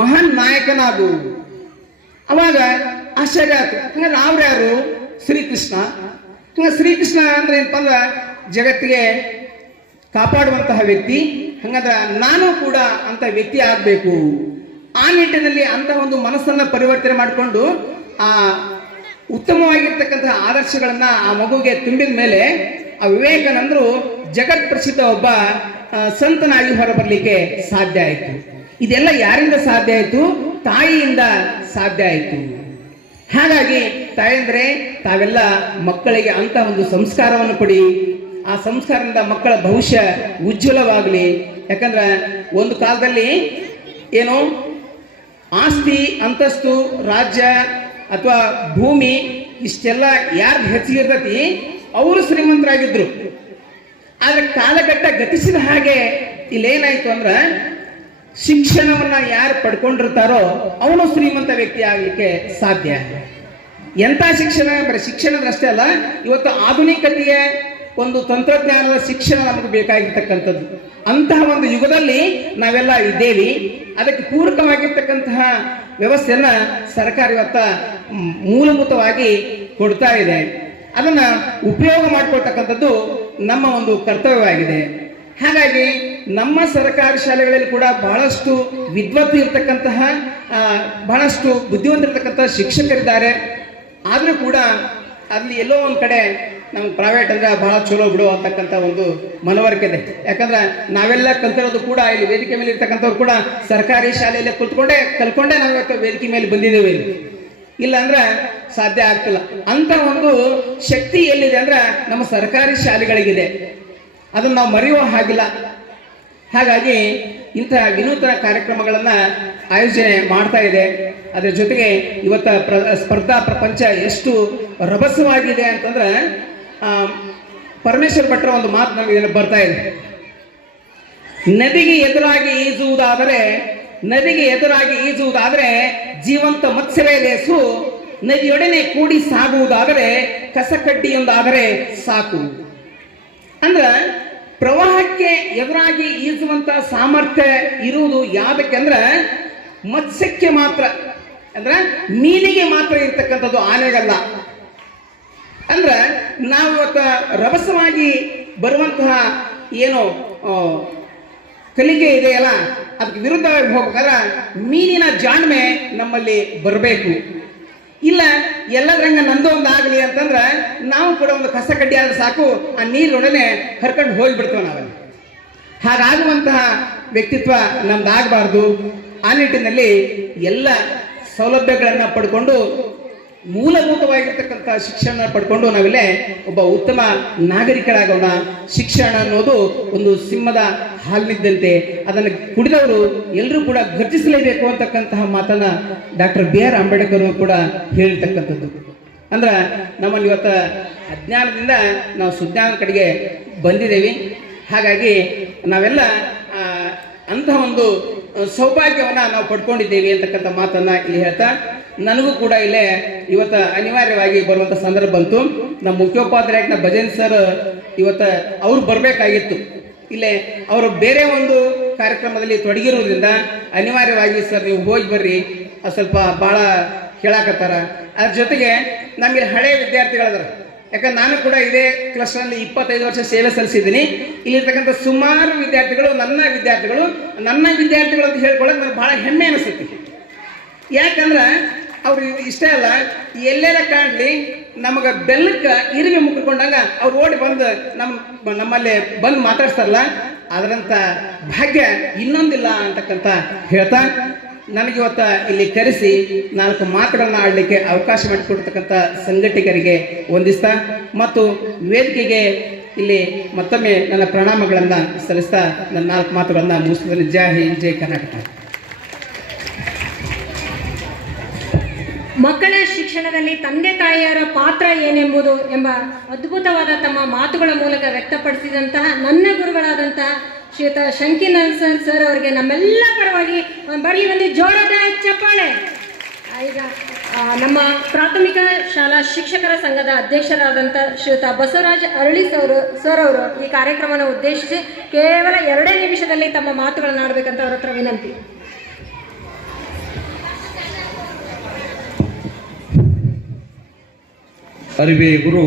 ಮಹಾನ್ ನಾಯಕನಾಗು. ಅವಾಗ ಆಶ್ಚರ್ಯ ಆಯ್ತು, ಹಂಗಾದ್ರೆ ಅವ್ರ್ಯಾರು? ಶ್ರೀಕೃಷ್ಣ. ಶ್ರೀಕೃಷ್ಣ ಅಂದ್ರೆ ಏನಪ್ಪ ಅಂದ್ರೆ ಜಗತ್ತಿಗೆ ಕಾಪಾಡುವಂತಹ ವ್ಯಕ್ತಿ, ಹಂಗಂದ್ರೆ ನಾನು ಕೂಡ ಅಂತ ವ್ಯಕ್ತಿ ಆಗಬೇಕು. ಆ ನಿಟ್ಟಿನಲ್ಲಿ ಅಂತ ಒಂದು ಮನಸ್ಸನ್ನ ಪರಿವರ್ತನೆ ಮಾಡಿಕೊಂಡು ಆ ಉತ್ತಮವಾಗಿರ್ತಕ್ಕಂತಹ ಆದರ್ಶಗಳನ್ನ ಆ ಮಗುಗೆ ತುಂಬಿದ ಮೇಲೆ ಆ ವಿವೇಕಾನಂದರು ಜಗತ್ ಪ್ರಸಿದ್ಧ ಒಬ್ಬ ಸಂತನಾಗಿ ಹೊರಬರಲಿಕ್ಕೆ ಸಾಧ್ಯ ಆಯಿತು. ಇದೆಲ್ಲ ಯಾರಿಂದ ಸಾಧ್ಯ ಆಯಿತು? ತಾಯಿಯಿಂದ ಸಾಧ್ಯ ಆಯಿತು. ಹಾಗಾಗಿ ತಾಯಂದ್ರೆ ತಾವೆಲ್ಲ ಮಕ್ಕಳಿಗೆ ಅಂತ ಒಂದು ಸಂಸ್ಕಾರವನ್ನು ಕೊಡಿ. ಆ ಸಂಸ್ಕಾರದಿಂದ ಮಕ್ಕಳ ಭವಿಷ್ಯ ಉಜ್ವಲವಾಗಲಿ. ಯಾಕಂದ್ರೆ ಒಂದು ಕಾಲದಲ್ಲಿ ಏನು ಆಸ್ತಿ, ಅಂತಸ್ತು, ರಾಜ್ಯ ಅಥವಾ ಭೂಮಿ ಇಷ್ಟೆಲ್ಲ ಯಾರು ಹೆಚ್ಚಿಗಿರ್ತತಿ ಅವರು ಶ್ರೀಮಂತರಾಗಿದ್ರು. ಆದ್ರೆ ಕಾಲಘಟ್ಟ ಗತಿಸಿದ ಹಾಗೆ ಇಲ್ಲೇನಾಯ್ತು ಅಂದ್ರೆ ಶಿಕ್ಷಣವನ್ನ ಯಾರು ಪಡ್ಕೊಂಡಿರ್ತಾರೋ ಅವನು ಶ್ರೀಮಂತ ವ್ಯಕ್ತಿ ಆಗಲಿಕ್ಕೆ ಸಾಧ್ಯ. ಎಂಥ ಶಿಕ್ಷಣ? ಬರೀ ಶಿಕ್ಷಣದಷ್ಟೇ ಅಲ್ಲ, ಇವತ್ತು ಆಧುನಿಕತೆಯ ಒಂದು ತಂತ್ರಜ್ಞಾನದ ಶಿಕ್ಷಣ ನಮಗೆ ಬೇಕಾಗಿರ್ತಕ್ಕಂಥದ್ದು. ಅಂತಹ ಒಂದು ಯುಗದಲ್ಲಿ ನಾವೆಲ್ಲ ಇದ್ದೇವೆ. ಅದಕ್ಕೆ ಪೂರಕವಾಗಿರ್ತಕ್ಕಂತಹ ವ್ಯವಸ್ಥೆಯನ್ನ ಸರ್ಕಾರ ಇವತ್ತ ಮೂಲಭೂತವಾಗಿ ಕೊಡ್ತಾ ಇದೆ. ಅದನ್ನ ಉಪಯೋಗ ಮಾಡಿಕೊಳ್ತಕ್ಕಂಥದ್ದು ನಮ್ಮ ಒಂದು ಕರ್ತವ್ಯವಾಗಿದೆ. ಹಾಗಾಗಿ ನಮ್ಮ ಸರ್ಕಾರಿ ಶಾಲೆಗಳಲ್ಲಿ ಕೂಡ ಬಹಳಷ್ಟು ವಿದ್ವತ್ತು ಇರ್ತಕ್ಕಂತಹ ಬಹಳಷ್ಟು ಬುದ್ಧಿವಂತರಿರ್ತಕ್ಕಂತಹ ಶಿಕ್ಷಕರಿದ್ದಾರೆ. ಆದರೂ ಕೂಡ ಅಲ್ಲಿ ಎಲ್ಲೋ ಒಂದು ಕಡೆ ನಮ್ಮ ಪ್ರೈವೇಟ್ ಅಂದ್ರೆ ಬಹಳ ಚಲೋ ಬಿಡು ಅಂತಕ್ಕಂಥ ಒಂದು ಮನವರಿಕೆ ಇದೆ. ಯಾಕಂದ್ರೆ ನಾವೆಲ್ಲ ಕಲ್ತಿರೋದು ಕೂಡ ಇಲ್ಲಿ ವೇದಿಕೆ ಮೇಲೆ ಇರ್ತಕ್ಕಂಥವ್ರು ಕೂಡ ಸರ್ಕಾರಿ ಶಾಲೆಯಲ್ಲಿ ಕಲ್ಕೊಂಡೇ ನಾವು ಇವತ್ತು ವೇದಿಕೆ ಮೇಲೆ ಬಂದಿದ್ದೇವೆ. ಇಲ್ಲ ಅಂದ್ರೆ ಸಾಧ್ಯ ಆಗ್ತಿಲ್ಲ. ಅಂತ ಒಂದು ಶಕ್ತಿ ಎಲ್ಲಿದೆ ಅಂದ್ರೆ ನಮ್ಮ ಸರ್ಕಾರಿ ಶಾಲೆಗಳಿಗಿದೆ. ಅದನ್ನು ನಾವು ಮರೆಯುವ ಹಾಗಿಲ್ಲ. ಹಾಗಾಗಿ ಇಂತಹ ವಿನೂತನ ಕಾರ್ಯಕ್ರಮಗಳನ್ನ ಆಯೋಜನೆ ಮಾಡ್ತಾ ಇದೆ. ಅದರ ಜೊತೆಗೆ ಇವತ್ತ ಸ್ಪರ್ಧಾ ಪ್ರಪಂಚ ಎಷ್ಟು ರಭಸವಾಗಿದೆ ಅಂತಂದ್ರೆ ಪರಮೇಶ್ವರ್ ಭಟ್ರ ಒಂದು ಮಾತು ನಮಗೆ ಬರ್ತಾ ಇದೆ. ನದಿಗೆ ಎದುರಾಗಿ ಈಜುವುದಾದರೆ ಜೀವಂತ ಮತ್ಸ್ಯವೇ ಲೇಸು, ನದಿಯೊಡನೆ ಕೂಡಿ ಸಾಗುವುದಾದರೆ ಕಸಕಡ್ಡಿಯೊಂದಾದರೆ ಸಾಕು. ಅಂದ್ರ ಪ್ರವಾಹಕ್ಕೆ ಎದುರಾಗಿ ಈಜುವಂತ ಸಾಮರ್ಥ್ಯ ಇರುವುದು ಯಾವ್ದಕ್ಕೆ ಅಂದ್ರೆ ಮತ್ಸ್ಯಕ್ಕೆ ಮಾತ್ರ, ಅಂದ್ರೆ ಮೀನಿಗೆ ಮಾತ್ರ ಇರ್ತಕ್ಕಂಥದ್ದು, ಆನೆಗಲ್ಲ. ಅಂದ್ರೆ ನಾವು ಇವತ್ತು ರಭಸವಾಗಿ ಬರುವಂತಹ ಏನು ಕಲಿಕೆ ಇದೆಯಲ್ಲ ಅದಕ್ಕೆ ವಿರುದ್ಧವಾಗಿ ಹೋಗ್ಬೇಕಾದ್ರೆ ಮೀನಿನ ಜಾಣ್ಮೆ ನಮ್ಮಲ್ಲಿ ಬರಬೇಕು. ಇಲ್ಲ ಎಲ್ಲದ್ರಂಗ ನಂದೊಂದಾಗಲಿ ಅಂತಂದ್ರೆ ನಾವು ಕೂಡ ಒಂದು ಕಸ ಕಡ್ಡಿ ಆದ್ರೆ ಸಾಕು, ಆ ನೀರೊಡನೆ ಕರ್ಕೊಂಡು ಹೋಗಿಬಿಡ್ತೇವೆ ನಾವಲ್ಲಿ. ಹಾಗಾಗುವಂತಹ ವ್ಯಕ್ತಿತ್ವ ನಮ್ದಾಗಬಾರ್ದು. ಆ ನಿಟ್ಟಿನಲ್ಲಿ ಎಲ್ಲ ಸೌಲಭ್ಯಗಳನ್ನು ಪಡ್ಕೊಂಡು ಮೂಲಭೂತವಾಗಿರ್ತಕ್ಕಂಥ ಶಿಕ್ಷಣ ಪಡ್ಕೊಂಡು ನಾವಿಲ್ಲೇ ಒಬ್ಬ ಉತ್ತಮ ನಾಗರಿಕರಾಗೋಣ. ಶಿಕ್ಷಣ ಅನ್ನೋದು ಒಂದು ಸಿಂಹದ ಹಾಲಿನಿದ್ದಂತೆ, ಅದನ್ನು ಕುಡಿದವರು ಎಲ್ಲರೂ ಕೂಡ ಗರ್ಜಿಸಲೇಬೇಕು ಅಂತಕ್ಕಂತಹ ಮಾತನ್ನ ಡಾಕ್ಟರ್ BR ಅಂಬೇಡ್ಕರ್ ಕೂಡ ಹೇಳಿರ್ತಕ್ಕಂಥದ್ದು. ಅಂದ್ರೆ ನಮ್ಮಲ್ಲಿ ಇವತ್ತು ಅಜ್ಞಾನದಿಂದ ನಾವು ಸುಜ್ಞಾನ ಕಡೆಗೆ ಬಂದಿದ್ದೇವೆ. ಹಾಗಾಗಿ ನಾವೆಲ್ಲ ಅಂತಹ ಒಂದು ಸೌಭಾಗ್ಯವನ್ನ ನಾವು ಪಡ್ಕೊಂಡಿದ್ದೇವೆ ಅಂತಕ್ಕಂಥ ಮಾತನ್ನ ಇಲ್ಲಿ ಹೇಳ್ತಾ ನನಗೂ ಕೂಡ ಇಲ್ಲೇ ಇವತ್ತು ಅನಿವಾರ್ಯವಾಗಿ ಬರುವಂಥ ಸಂದರ್ಭ ಬಂತು. ನಮ್ಮ ಮುಖ್ಯೋಪಾಧ್ಯಾಯ ಭಜನ್ ಸರ್ ಇವತ್ತು ಅವ್ರು ಬರಬೇಕಾಗಿತ್ತು. ಇಲ್ಲೇ ಅವರು ಬೇರೆ ಒಂದು ಕಾರ್ಯಕ್ರಮದಲ್ಲಿ ತೊಡಗಿರೋದ್ರಿಂದ ಅನಿವಾರ್ಯವಾಗಿ ಸರ್ ನೀವು ಹೋಗಿ ಬರ್ರಿ, ಅದು ಸ್ವಲ್ಪ ಭಾಳ ಹೇಳಾಕತ್ತಾರ. ಅದ್ರ ಜೊತೆಗೆ ನಮಗೆ ಹಳೆಯ ವಿದ್ಯಾರ್ಥಿಗಳದಾರ. ಯಾಕಂದ್ರೆ ನಾನು ಕೂಡ ಇದೇ ಕ್ಲಸ್ಟರ್ನಲ್ಲಿ 25 ವರ್ಷ ಸೇವೆ ಸಲ್ಲಿಸಿದ್ದೀನಿ. ಇಲ್ಲಿರ್ತಕ್ಕಂಥ ಸುಮಾರು ವಿದ್ಯಾರ್ಥಿಗಳು ನನ್ನ ವಿದ್ಯಾರ್ಥಿಗಳು ಅಂತ ಹೇಳ್ಕೊಳ್ಳೋಕೆ ನನಗೆ ಭಾಳ ಹೆಮ್ಮೆ ಅನಿಸ್ತೈತಿ. ಯಾಕಂದ್ರೆ ಅವ್ರು ಇಷ್ಟೇ ಅಲ್ಲ, ಎಲ್ಲೆಲ್ಲ ಕಾಣಲಿ ನಮಗೆ ಬೆಲ್ಲಕ್ಕೆ ಇರುವೆ ಮುಕ್ಕೊಂಡಾಗ ಅವ್ರು ಓಡಿ ಬಂದು ನಮ್ಮಲ್ಲಿ ಬಂದು ಮಾತಾಡ್ತಾರಲ್ಲ, ಅದರಂಥ ಭಾಗ್ಯ ಇನ್ನೊಂದಿಲ್ಲ ಅಂತಕ್ಕಂಥ ಹೇಳ್ತಾ ನನಗಿವತ್ತು ಇಲ್ಲಿ ಕರೆಸಿ 4 ಮಾತುಗಳನ್ನ ಆಡಲಿಕ್ಕೆ ಅವಕಾಶ ಮಾಡಿಕೊಡ್ತಕ್ಕಂಥ ಸಂಘಟಕರಿಗೆ ವಂದಿಸ್ತಾ ಮತ್ತು ವೇದಿಕೆಗೆ ಇಲ್ಲಿ ಮತ್ತೊಮ್ಮೆ ನನ್ನ ಪ್ರಣಾಮಗಳನ್ನು ಸಲ್ಲಿಸ್ತಾ ನನ್ನ 4 ಮಾತುಗಳನ್ನು ಮುಗಿಸಿದ್ರೆ ಜೈ ಹಿಂದ್, ಜೈ ಕರ್ನಾಟಕ. ಮಕ್ಕಳ ಶಿಕ್ಷಣದಲ್ಲಿ ತಂದೆ ತಾಯಿಯರ ಪಾತ್ರ ಏನೆಂಬುದು ಎಂಬ ಅದ್ಭುತವಾದ ತಮ್ಮ ಮಾತುಗಳ ಮೂಲಕ ವ್ಯಕ್ತಪಡಿಸಿದಂತಹ ನನ್ನ ಗುರುಗಳಾದಂತಹ ಶ್ರೀಯುತ ಶಂಕಿನರಸನ್ ಸರ್ ಅವರಿಗೆ ನಮ್ಮೆಲ್ಲ ಪರವಾಗಿ ಬರಲಿ ಒಂದು ಜೋರಾದ ಚಪ್ಪಾಳೆ. ಈಗ ನಮ್ಮ ಪ್ರಾಥಮಿಕ ಶಾಲಾ ಶಿಕ್ಷಕರ ಸಂಘದ ಅಧ್ಯಕ್ಷರಾದಂಥ ಶ್ರೀಯುತ ಬಸವರಾಜ್ ಅರಳಿ ಸರ್ ಅವರು ಈ ಕಾರ್ಯಕ್ರಮವನ್ನು ಉದ್ದೇಶಿಸಿ ಕೇವಲ 2 ನಿಮಿಷದಲ್ಲಿ ತಮ್ಮ ಮಾತುಗಳನ್ನು ಆಡಬೇಕಂತ ಅವ್ರ ಹತ್ರ ವಿನಂತಿ. ಅರಿವೇ ಗುರು,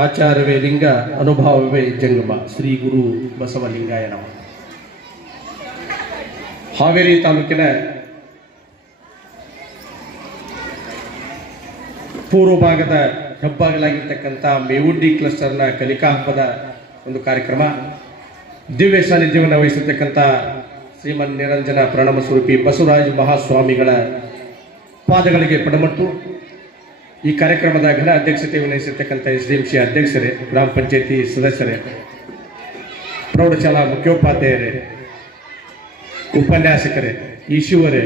ಆಚಾರವೇ ಲಿಂಗ, ಅನುಭವವೇ ಜಂಗಮ. ಶ್ರೀ ಗುರು ಬಸವಲಿಂಗಾಯ ನಮಃ. ಹಾವೇರಿ ತಾಲೂಕಿನ ಪೂರ್ವ ಭಾಗದ ಹೆಬ್ಬಾಗಲಾಗಿರ್ತಕ್ಕಂಥ ಮೇವುಂಡಿ ಕ್ಲಸ್ಟರ್ನ ಕಲಿಕಾ ಹಬ್ಬದ ಒಂದು ಕಾರ್ಯಕ್ರಮ, ದಿವ್ಯ ಸಾನ್ನಿಧ್ಯವನ್ನು ವಹಿಸಿರ್ತಕ್ಕಂಥ ಶ್ರೀಮನ್ ನಿರಂಜನ ಪ್ರಣಮ ಸ್ವರೂಪಿ ಬಸವರಾಜ ಮಹಾಸ್ವಾಮಿಗಳ ಪಾದಗಳಿಗೆ ಪಡಮಟ್ಟು ಈ ಕಾರ್ಯಕ್ರಮದ ಘನ ಅಧ್ಯಕ್ಷತೆ ವಹಿಸಿರ್ತಕ್ಕಂಥ SDMC ಅಧ್ಯಕ್ಷರೇ, ಗ್ರಾಮ ಪಂಚಾಯತಿ ಸದಸ್ಯರೇ, ಪ್ರೌಢಶಾಲಾ ಮುಖ್ಯೋಪಾಧ್ಯಾಯರೇ, ಉಪನ್ಯಾಸಕರೇ, ಈಶುವರೇ,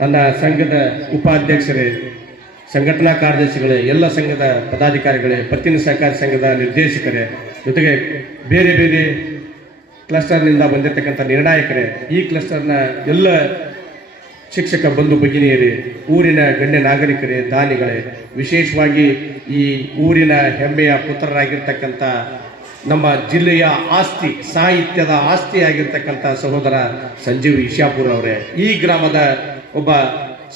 ನನ್ನ ಸಂಘದ ಉಪಾಧ್ಯಕ್ಷರೇ, ಸಂಘಟನಾ ಕಾರ್ಯದರ್ಶಿಗಳೇ, ಎಲ್ಲ ಸಂಘದ ಪದಾಧಿಕಾರಿಗಳೇ, ಪತ್ತಿನ ಸಹಕಾರಿ ಸಂಘದ ನಿರ್ದೇಶಕರೇ, ಜೊತೆಗೆ ಬೇರೆ ಬೇರೆ ಕ್ಲಸ್ಟರ್ನಿಂದ ಬಂದಿರತಕ್ಕಂಥ ನಿರ್ಣಾಯಕರೇ, ಈ ಕ್ಲಸ್ಟರ್ನ ಎಲ್ಲ ಶಿಕ್ಷಕ ಬಂಧು ಭಗಿನಿಯರೇ, ಊರಿನ ಗಣ್ಯ ನಾಗರಿಕರೇ, ದಾನಿಗಳೇ, ವಿಶೇಷವಾಗಿ ಈ ಊರಿನ ಹೆಮ್ಮೆಯ ಪುತ್ರರಾಗಿರ್ತಕ್ಕಂಥ ನಮ್ಮ ಜಿಲ್ಲೆಯ ಆಸ್ತಿ, ಸಾಹಿತ್ಯದ ಆಸ್ತಿ ಆಗಿರ್ತಕ್ಕಂಥ ಸಹೋದರ ಸಂಜೀವ್ ಇಶಾಪುರ್ ಅವರೇ, ಈ ಗ್ರಾಮದ ಒಬ್ಬ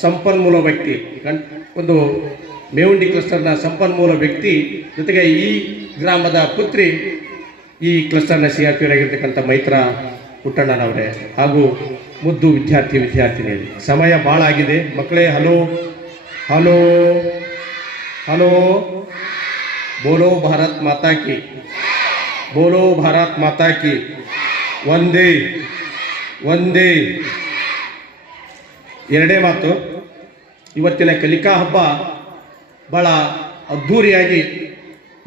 ಸಂಪನ್ಮೂಲ ವ್ಯಕ್ತಿ, ಒಂದು ಮೇವುಂಡಿ ಕ್ಲಸ್ಟರ್ನ ಸಂಪನ್ಮೂಲ ವ್ಯಕ್ತಿ, ಜೊತೆಗೆ ಈ ಗ್ರಾಮದ ಪುತ್ರಿ, ಈ ಕ್ಲಸ್ಟರ್ನ CRP ಆಗಿರ್ತಕ್ಕಂಥ ಮೈತ್ರಾ ಪುಟ್ಟಣ್ಣನವರೇ, ಹಾಗೂ ಮುದ್ದು ವಿದ್ಯಾರ್ಥಿನಿಯರು. ಸಮಯ ಭಾಳ ಆಗಿದೆ ಮಕ್ಕಳೇ. ಹಲೋ ಹಲೋ ಹಲೋ, ಬೋಲೋ ಭಾರತ್ ಮಾತಾ ಕಿ, ಬೋಲೋ ಭಾರತ್ ಮಾತಾ ಕಿ, ಒಂದೇ ಒಂದೇ. 2ನೇ ಮಾತು, ಇವತ್ತಿನ ಕಲಿಕಾ ಹಬ್ಬ ಭಾಳ ಅದ್ಧೂರಿಯಾಗಿ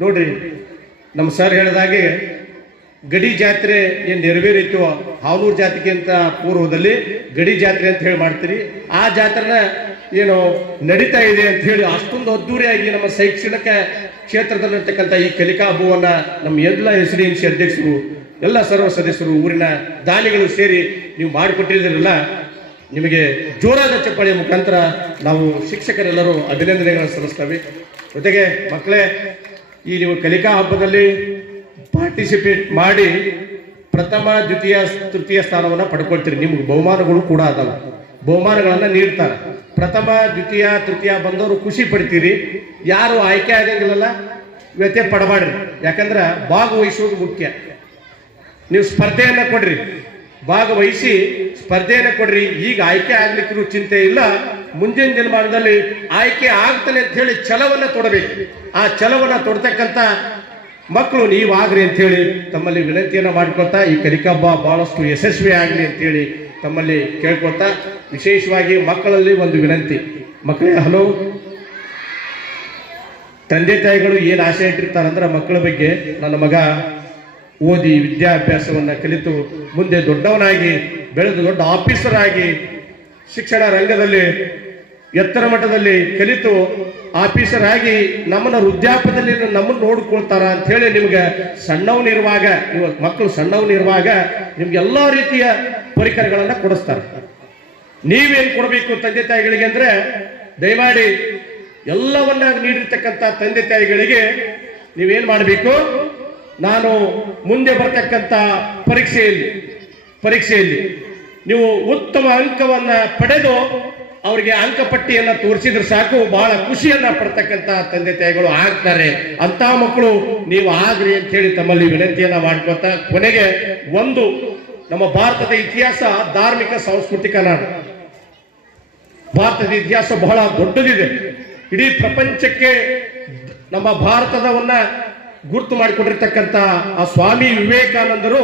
ನೋಡ್ರಿ. ನಮ್ಮ ಸರ್ ಹೇಳಿದಾಗೆ ಗಡಿ ಜಾತ್ರೆ ಏನು ನೆರವೇರಿತ್ತು, ಹಾವನೂರು ಜಾತ್ರೆಗಿಂತ ಪೂರ್ವದಲ್ಲಿ ಗಡಿ ಜಾತ್ರೆ ಅಂತ ಹೇಳಿ ಮಾಡ್ತೀರಿ. ಆ ಜಾತ್ರೆನ ಏನು ನಡೀತಾ ಇದೆ ಅಂತ ಹೇಳಿ ಅಷ್ಟೊಂದು ಅದ್ದೂರಿಯಾಗಿ ನಮ್ಮ ಶೈಕ್ಷಣಿಕ ಕ್ಷೇತ್ರದಲ್ಲಿರ್ತಕ್ಕಂಥ ಈ ಕಲಿಕಾ ಹಬ್ಬವನ್ನು ನಮ್ಮ ಎಲ್ಲ SDMC ಅಧ್ಯಕ್ಷರು, ಎಲ್ಲ ಸರ್ವ ಸದಸ್ಯರು, ಊರಿನ ದಾನಿಗಳು ಸೇರಿ ನೀವು ಮಾಡಿಕೊಟ್ಟಿದ್ದೀರಲ್ಲ, ನಿಮಗೆ ಜೋರಾದ ಚಪ್ಪಾಳೆಯ ಮುಖಾಂತರ ನಾವು ಶಿಕ್ಷಕರೆಲ್ಲರೂ ಅಭಿನಂದನೆಗಳನ್ನು ಸಲ್ಲಿಸ್ತೇವೆ. ಜೊತೆಗೆ ಮಕ್ಕಳೇ, ಈ ನೀವು ಕಲಿಕಾ ಹಬ್ಬದಲ್ಲಿ ಪಾರ್ಟಿಸಿಪೇಟ್ ಮಾಡಿ ಪ್ರಥಮ, ದ್ವಿತೀಯ, ತೃತೀಯ ಸ್ಥಾನವನ್ನು ಪಡ್ಕೊಳ್ತೀರಿ. ನಿಮ್ಗೆ ಬಹುಮಾನಗಳು ಕೂಡ ಅದಾವ, ಬಹುಮಾನಗಳನ್ನು ನೀಡ್ತಾರೆ. ಪ್ರಥಮ, ದ್ವಿತೀಯ, ತೃತೀಯ ಬಂದವರು ಖುಷಿ ಪಡ್ತೀರಿ. ಯಾರು ಆಯ್ಕೆ ಆಗಂಗಿಲ್ಲಲ್ಲ ವ್ಯತ್ಯಯ ಪಡಬಾಡ್ರಿ, ಯಾಕಂದ್ರೆ ಭಾಗವಹಿಸೋದು ಮುಖ್ಯ. ನೀವು ಸ್ಪರ್ಧೆಯನ್ನು ಕೊಡ್ರಿ, ಭಾಗವಹಿಸಿ ಸ್ಪರ್ಧೆಯನ್ನು ಕೊಡ್ರಿ. ಈಗ ಆಯ್ಕೆ ಆಗ್ಲಿಕ್ಕೂ ಚಿಂತೆ ಇಲ್ಲ, ಮುಂದಿನ ದಿನಮಾನದಲ್ಲಿ ಆಯ್ಕೆ ಆಗ್ತಾನೆ ಅಂತ ಹೇಳಿ ಛಲವನ್ನು ತೊಡಬೇಕು. ಆ ಛಲವನ್ನು ತೊಡ್ತಕ್ಕಂಥ ಮಕ್ಕಳು ನೀವಾಗ್ರಿ ಅಂತ ಹೇಳಿ ತಮ್ಮಲ್ಲಿ ವಿನಂತಿಯನ್ನು ಮಾಡ್ಕೊಳ್ತಾ, ಈ ಕಲಿಕಾ ಹಬ್ಬ ಬಹಳಷ್ಟು ಯಶಸ್ವಿ ಆಗಲಿ ಅಂತೇಳಿ ತಮ್ಮಲ್ಲಿ ಕೇಳ್ಕೊಳ್ತಾ, ವಿಶೇಷವಾಗಿ ಮಕ್ಕಳಲ್ಲಿ ಒಂದು ವಿನಂತಿ. ಮಕ್ಕಳೇ ಹಲೋ, ತಂದೆ ತಾಯಿಗಳು ಏನು ಆಸೆ ಇಟ್ಟಿರ್ತಾರಂದ್ರೆ ಮಕ್ಕಳ ಬಗ್ಗೆ, ನನ್ನ ಮಗ ಓದಿ ವಿದ್ಯಾಭ್ಯಾಸವನ್ನು ಕಲಿತು ಮುಂದೆ ದೊಡ್ಡವನಾಗಿ ಬೆಳೆದು ದೊಡ್ಡ ಆಫೀಸರ್ ಆಗಿ ಶಿಕ್ಷಣ ರಂಗದಲ್ಲಿ ಎತ್ತರ ಮಟ್ಟದಲ್ಲಿ ಕಲಿತು ಆಫೀಸರ್ ಆಗಿ ನಮ್ಮನ್ನ ವೃದ್ಧಾಪ್ಯದಲ್ಲಿ ನಮ್ಮನ್ನು ನೋಡ್ಕೊಳ್ತಾರ ಅಂತ ಹೇಳಿ ನಿಮ್ಗೆ ಸಣ್ಣವನಿರುವಾಗ, ನೀವು ಮಕ್ಕಳು ಸಣ್ಣವನಿರುವಾಗ ನಿಮ್ಗೆ ಎಲ್ಲ ರೀತಿಯ ಪರಿಕರಗಳನ್ನು ಕೊಡಿಸ್ತಾರೆ. ನೀವೇನು ಕೊಡಬೇಕು ತಂದೆ ತಾಯಿಗಳಿಗೆ ಅಂದ್ರೆ, ದಯಮಾಡಿ ಎಲ್ಲವನ್ನ ನೀಡಿರ್ತಕ್ಕಂಥ ತಂದೆ ತಾಯಿಗಳಿಗೆ ನೀವೇನ್ ಮಾಡಬೇಕು, ನಾನು ಮುಂದೆ ಬರ್ತಕ್ಕಂಥ ಪರೀಕ್ಷೆಯಲ್ಲಿ ನೀವು ಉತ್ತಮ ಅಂಕವನ್ನ ಪಡೆದು ಅವರಿಗೆ ಅಂಕಪಟ್ಟಿಯನ್ನ ತೋರಿಸಿದ್ರೆ ಸಾಕು, ಬಹಳ ಖುಷಿಯನ್ನ ಪಡ್ತಕ್ಕಂಥ ತಂದೆ ತಾಯಿಗಳು ಆಗ್ತಾರೆ. ಅಂತ ಮಕ್ಕಳು ನೀವು ಆಗ್ರಿ ಅಂತ ಹೇಳಿ ತಮ್ಮಲ್ಲಿ ವಿನಂತಿಯನ್ನ ಮಾಡ್ಕೊತ, ಕೊನೆಗೆ ಒಂದು ನಮ್ಮ ಭಾರತದ ಇತಿಹಾಸ ಧಾರ್ಮಿಕ ಸಾಂಸ್ಕೃತಿಕ ನಾಡು. ಭಾರತದ ಇತಿಹಾಸ ಬಹಳ ದೊಡ್ಡದಿದೆ. ಇಡೀ ಪ್ರಪಂಚಕ್ಕೆ ನಮ್ಮ ಭಾರತದವನ್ನ ಗುರುತು ಮಾಡಿಕೊಂಡಿರ್ತಕ್ಕಂಥ ಆ ಸ್ವಾಮಿ ವಿವೇಕಾನಂದರು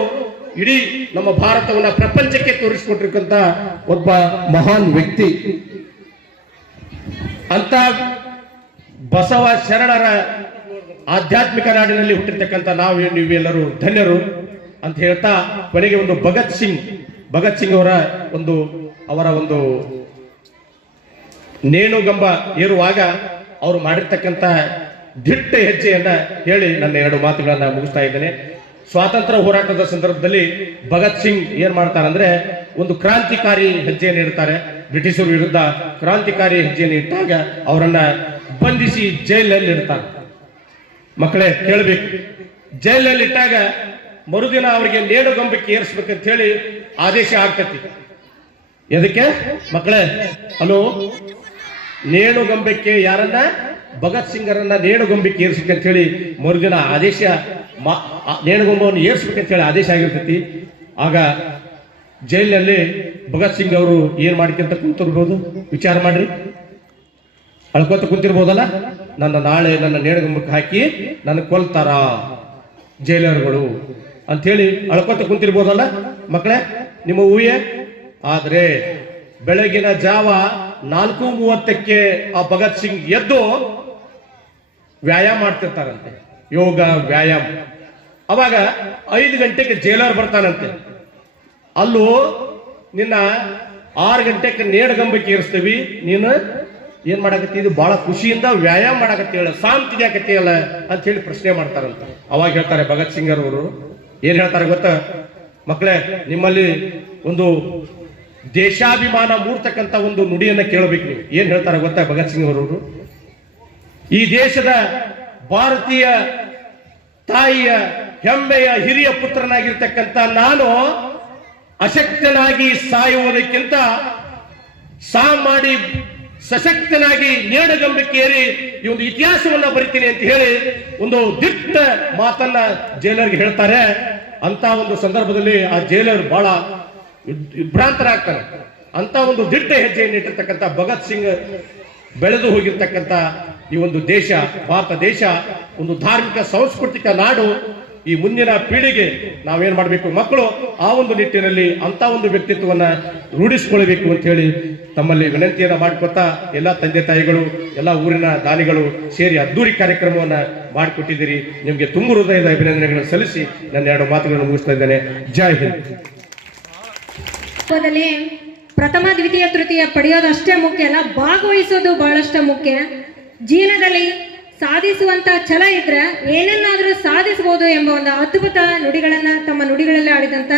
ಇಡೀ ನಮ್ಮ ಭಾರತವನ್ನ ಪ್ರಪಂಚಕ್ಕೆ ತೋರಿಸಿಕೊಟ್ಟಿರ್ತಕ್ಕಂಥ ಒಬ್ಬ ಮಹಾನ್ ವ್ಯಕ್ತಿ. ಅಂತ ಬಸವ ಶರಣರ ಆಧ್ಯಾತ್ಮಿಕ ನಾಡಿನಲ್ಲಿ ಹುಟ್ಟಿರ್ತಕ್ಕಂಥ ನೀವೆಲ್ಲರೂ ಧನ್ಯರು ಅಂತ ಹೇಳ್ತಾ, ಕೊನೆಗೆ ಒಂದು ಭಗತ್ ಸಿಂಗ್ ಅವರ ಒಂದು ನೇಣುಗಂಬ ಏರುವಾಗ ಅವರು ಮಾಡಿರ್ತಕ್ಕಂಥ ದಿಟ್ಟ ಹೆಜ್ಜೆಯನ್ನ ಹೇಳಿ ನನ್ನ 2 ಮಾತುಗಳನ್ನ ಮುಗಿಸ್ತಾ ಇದ್ದೇನೆ. ಸ್ವಾತಂತ್ರ್ಯ ಹೋರಾಟದ ಸಂದರ್ಭದಲ್ಲಿ ಭಗತ್ ಸಿಂಗ್ ಏನ್ ಮಾಡ್ತಾರಂದ್ರೆ ಒಂದು ಕ್ರಾಂತಿಕಾರಿ ಹೆಜ್ಜೆಯನ್ನು ಇಡ್ತಾರೆ. ಬ್ರಿಟಿಷರ ವಿರುದ್ಧ ಕ್ರಾಂತಿಕಾರಿ ಹೆಜ್ಜೆಯನ್ನು ಇಟ್ಟಾಗ ಅವರನ್ನ ಬಂಧಿಸಿ ಜೈಲಲ್ಲಿ ಇಡ್ತಾರೆ. ಮಕ್ಕಳೇ ಕೇಳಬೇಕು, ಜೈಲಲ್ಲಿ ಇಟ್ಟಾಗ ಮರುದಿನ ಅವರಿಗೆ ನೇಣುಗಂಬಕ್ಕೆ ಏರಿಸ್ಬೇಕಂತ ಹೇಳಿ ಆದೇಶ ಆಗ್ತತಿ. ಎದಕ್ಕೆ ಮಕ್ಕಳೇ? ಹಲೋ, ನೇಣುಗಂಬಕ್ಕೆ ಯಾರನ್ನ? ಭಗತ್ ಸಿಂಗರನ್ನ ನೇಣುಗಂಬಕ್ಕೆ ಏರಿಸ್ಬೇಕಂತ ಹೇಳಿ ಮರುದಿನ ಆದೇಶ, ನೇಣುಗಂಬವನ್ನು ಏರಿಸ್ಬೇಕಂತ ಹೇಳಿ ಆದೇಶ ಆಗಿರ್ತೈತಿ. ಆಗ ಜೈಲಿನಲ್ಲಿ ಭಗತ್ ಸಿಂಗ್ ಅವರು ಏನ್ ಮಾಡ್ಕೊಂತ ಕುಂತಿರ್ಬೋದು? ವಿಚಾರ ಮಾಡ್ರಿ. ಅಳ್ಕೋತ ಕುಂತಿರ್ಬೋದಲ್ಲ, ನಾಳೆ ನನ್ನ ನೇಣುಗಂಬಕ್ಕೆ ಹಾಕಿ ನನ್ನ ಕೊಲ್ತಾರ ಜೈಲರ್ಗಳು ಅಂಥೇಳಿ ಅಳ್ಕೋತ ಕುಂತಿರ್ಬೋದಲ್ಲ ಮಕ್ಕಳೇ, ನಿಮ್ಮ ಊಹೆ. ಆದ್ರೆ ಬೆಳಗಿನ ಜಾವ 4:30ಕ್ಕೆ ಆ ಭಗತ್ ಸಿಂಗ್ ಎದ್ದು ವ್ಯಾಯಾಮ ಮಾಡ್ತಿರ್ತಾರಂತೆ, ಯೋಗ ವ್ಯಾಯಾಮ. ಅವಾಗ 5 ಗಂಟೆಗೆ ಜೈಲರ್ ಬರ್ತಾನಂತೆ. ಅಲ್ಲೂ ನಿನ್ನ 6 ಗಂಟೆಗೆ ನೇಣುಗಂಬಕ್ಕೆ ಏರಿಸ್ತೀವಿ, ನೀನು ಏನ್ ಮಾಡಕತ್ತಿ? ಇದು ಬಹಳ ಖುಷಿಯಿಂದ ವ್ಯಾಯಾಮ ಮಾಡಕತ್ತೀಯಲ್ಲ, ಶಾಂತಿ ಯಾಕತ್ತೀಯಲ್ಲ ಅಂತ ಹೇಳಿ ಪ್ರಶ್ನೆ ಮಾಡ್ತಾರಂತ. ಅವಾಗ ಹೇಳ್ತಾರೆ ಭಗತ್ ಸಿಂಗ್ ಅವರು, ಏನ್ ಹೇಳ್ತಾರೆ ಗೊತ್ತಾ ಮಕ್ಕಳೇ? ನಿಮ್ಮಲ್ಲಿ ಒಂದು ದೇಶಾಭಿಮಾನ ಮೂಡ್ತಕ್ಕಂಥ ಒಂದು ನುಡಿಯನ್ನ ಕೇಳಬೇಕು ನೀವು. ಏನ್ ಹೇಳ್ತಾರೆ ಗೊತ್ತಾ ಭಗತ್ ಸಿಂಗ್ ಅವರು? ಈ ದೇಶದ ಭಾರತೀಯ ತಾಯಿಯ ಹೆಮ್ಮೆಯ ಹಿರಿಯ ಪುತ್ರನಾಗಿರ್ತಕ್ಕಂಥ ನಾನು ಅಶಕ್ತನಾಗಿ ಸಾಯುವುದಕ್ಕಿಂತ ಮಾಡಿ ಸಶಕ್ತನಾಗಿ ನೇಣುಗಂಬಕ್ಕೆ ಏರಿ ಈ ಒಂದು ಇತಿಹಾಸವನ್ನ ಬರಿತೀನಿ ಅಂತ ಹೇಳಿ ಒಂದು ದಿಟ್ಟ ಮಾತನ್ನ ಜೈಲರ್ಗೆ ಹೇಳ್ತಾರೆ. ಅಂತ ಒಂದು ಸಂದರ್ಭದಲ್ಲಿ ಆ ಜೈಲರ್ ಬಹಳ ವಿಭ್ರಾಂತರಾಗ್ತಾನೆ. ಅಂತ ಒಂದು ದಿಟ್ಟ ಹೆಜ್ಜೆಯನ್ನು ಇಟ್ಟಿರ್ತಕ್ಕಂಥ ಭಗತ್ ಸಿಂಗ್ ಬೆಳೆದು ಹೋಗಿರ್ತಕ್ಕಂಥ ಈ ಒಂದು ದೇಶ, ಭಾರತ ದೇಶ ಒಂದು ಧಾರ್ಮಿಕ ಸಾಂಸ್ಕೃತಿಕ ನಾಡು. ಈ ಮುಂದಿನ ಪೀಳಿಗೆ ನಾವೇನ್ ಮಾಡಬೇಕು? ಮಕ್ಕಳು ಆ ಒಂದು ನಿಟ್ಟಿನಲ್ಲಿ ಅಂತ ಒಂದು ವ್ಯಕ್ತಿತ್ವವನ್ನ ರೂಢಿಸಿಕೊಳ್ಬೇಕು ಅಂತ ಹೇಳಿ ತಮ್ಮಲ್ಲಿ ವಿನಂತಿಯನ್ನ ಮಾಡಿಕೊತಾ, ಎಲ್ಲ ತಂದೆ ತಾಯಿಗಳು, ಎಲ್ಲ ಊರಿನ ದಾನಿಗಳು ಸೇರಿ ಅದ್ದೂರಿ ಕಾರ್ಯಕ್ರಮವನ್ನ ಮಾಡಿಕೊಟ್ಟಿದ್ದೀರಿ. ನಿಮಗೆ ತುಂಬ ಹೃದಯದ ಅಭಿನಂದನೆಗಳನ್ನು ಸಲ್ಲಿಸಿ ನನ್ನ 2 ಮಾತುಗಳನ್ನು ಮುಗಿಸ್ತಾ ಇದ್ದೇನೆ. ಜೈ ಹಿಂದ್. ಪ್ರಥಮ ದ್ವಿತೀಯ ತೃತೀಯ ಪಡೆಯೋದಷ್ಟೇ ಮುಖ್ಯ ಅಲ್ಲ, ಭಾಗವಹಿಸೋದು ಬಹಳಷ್ಟು ಮುಖ್ಯ. ಜೀವನದಲ್ಲಿ ಸಾಧಿಸುವಂತ ಛಲ ಇದ್ರೆ ಏನನ್ನಾದ್ರೂ ಸಾಧಿಸಬಹುದು ಎಂಬ ಒಂದು ಅದ್ಭುತ ನುಡಿಗಳನ್ನ ತಮ್ಮ ನುಡಿಗಳಲ್ಲಿ ಆಡಿದಂತ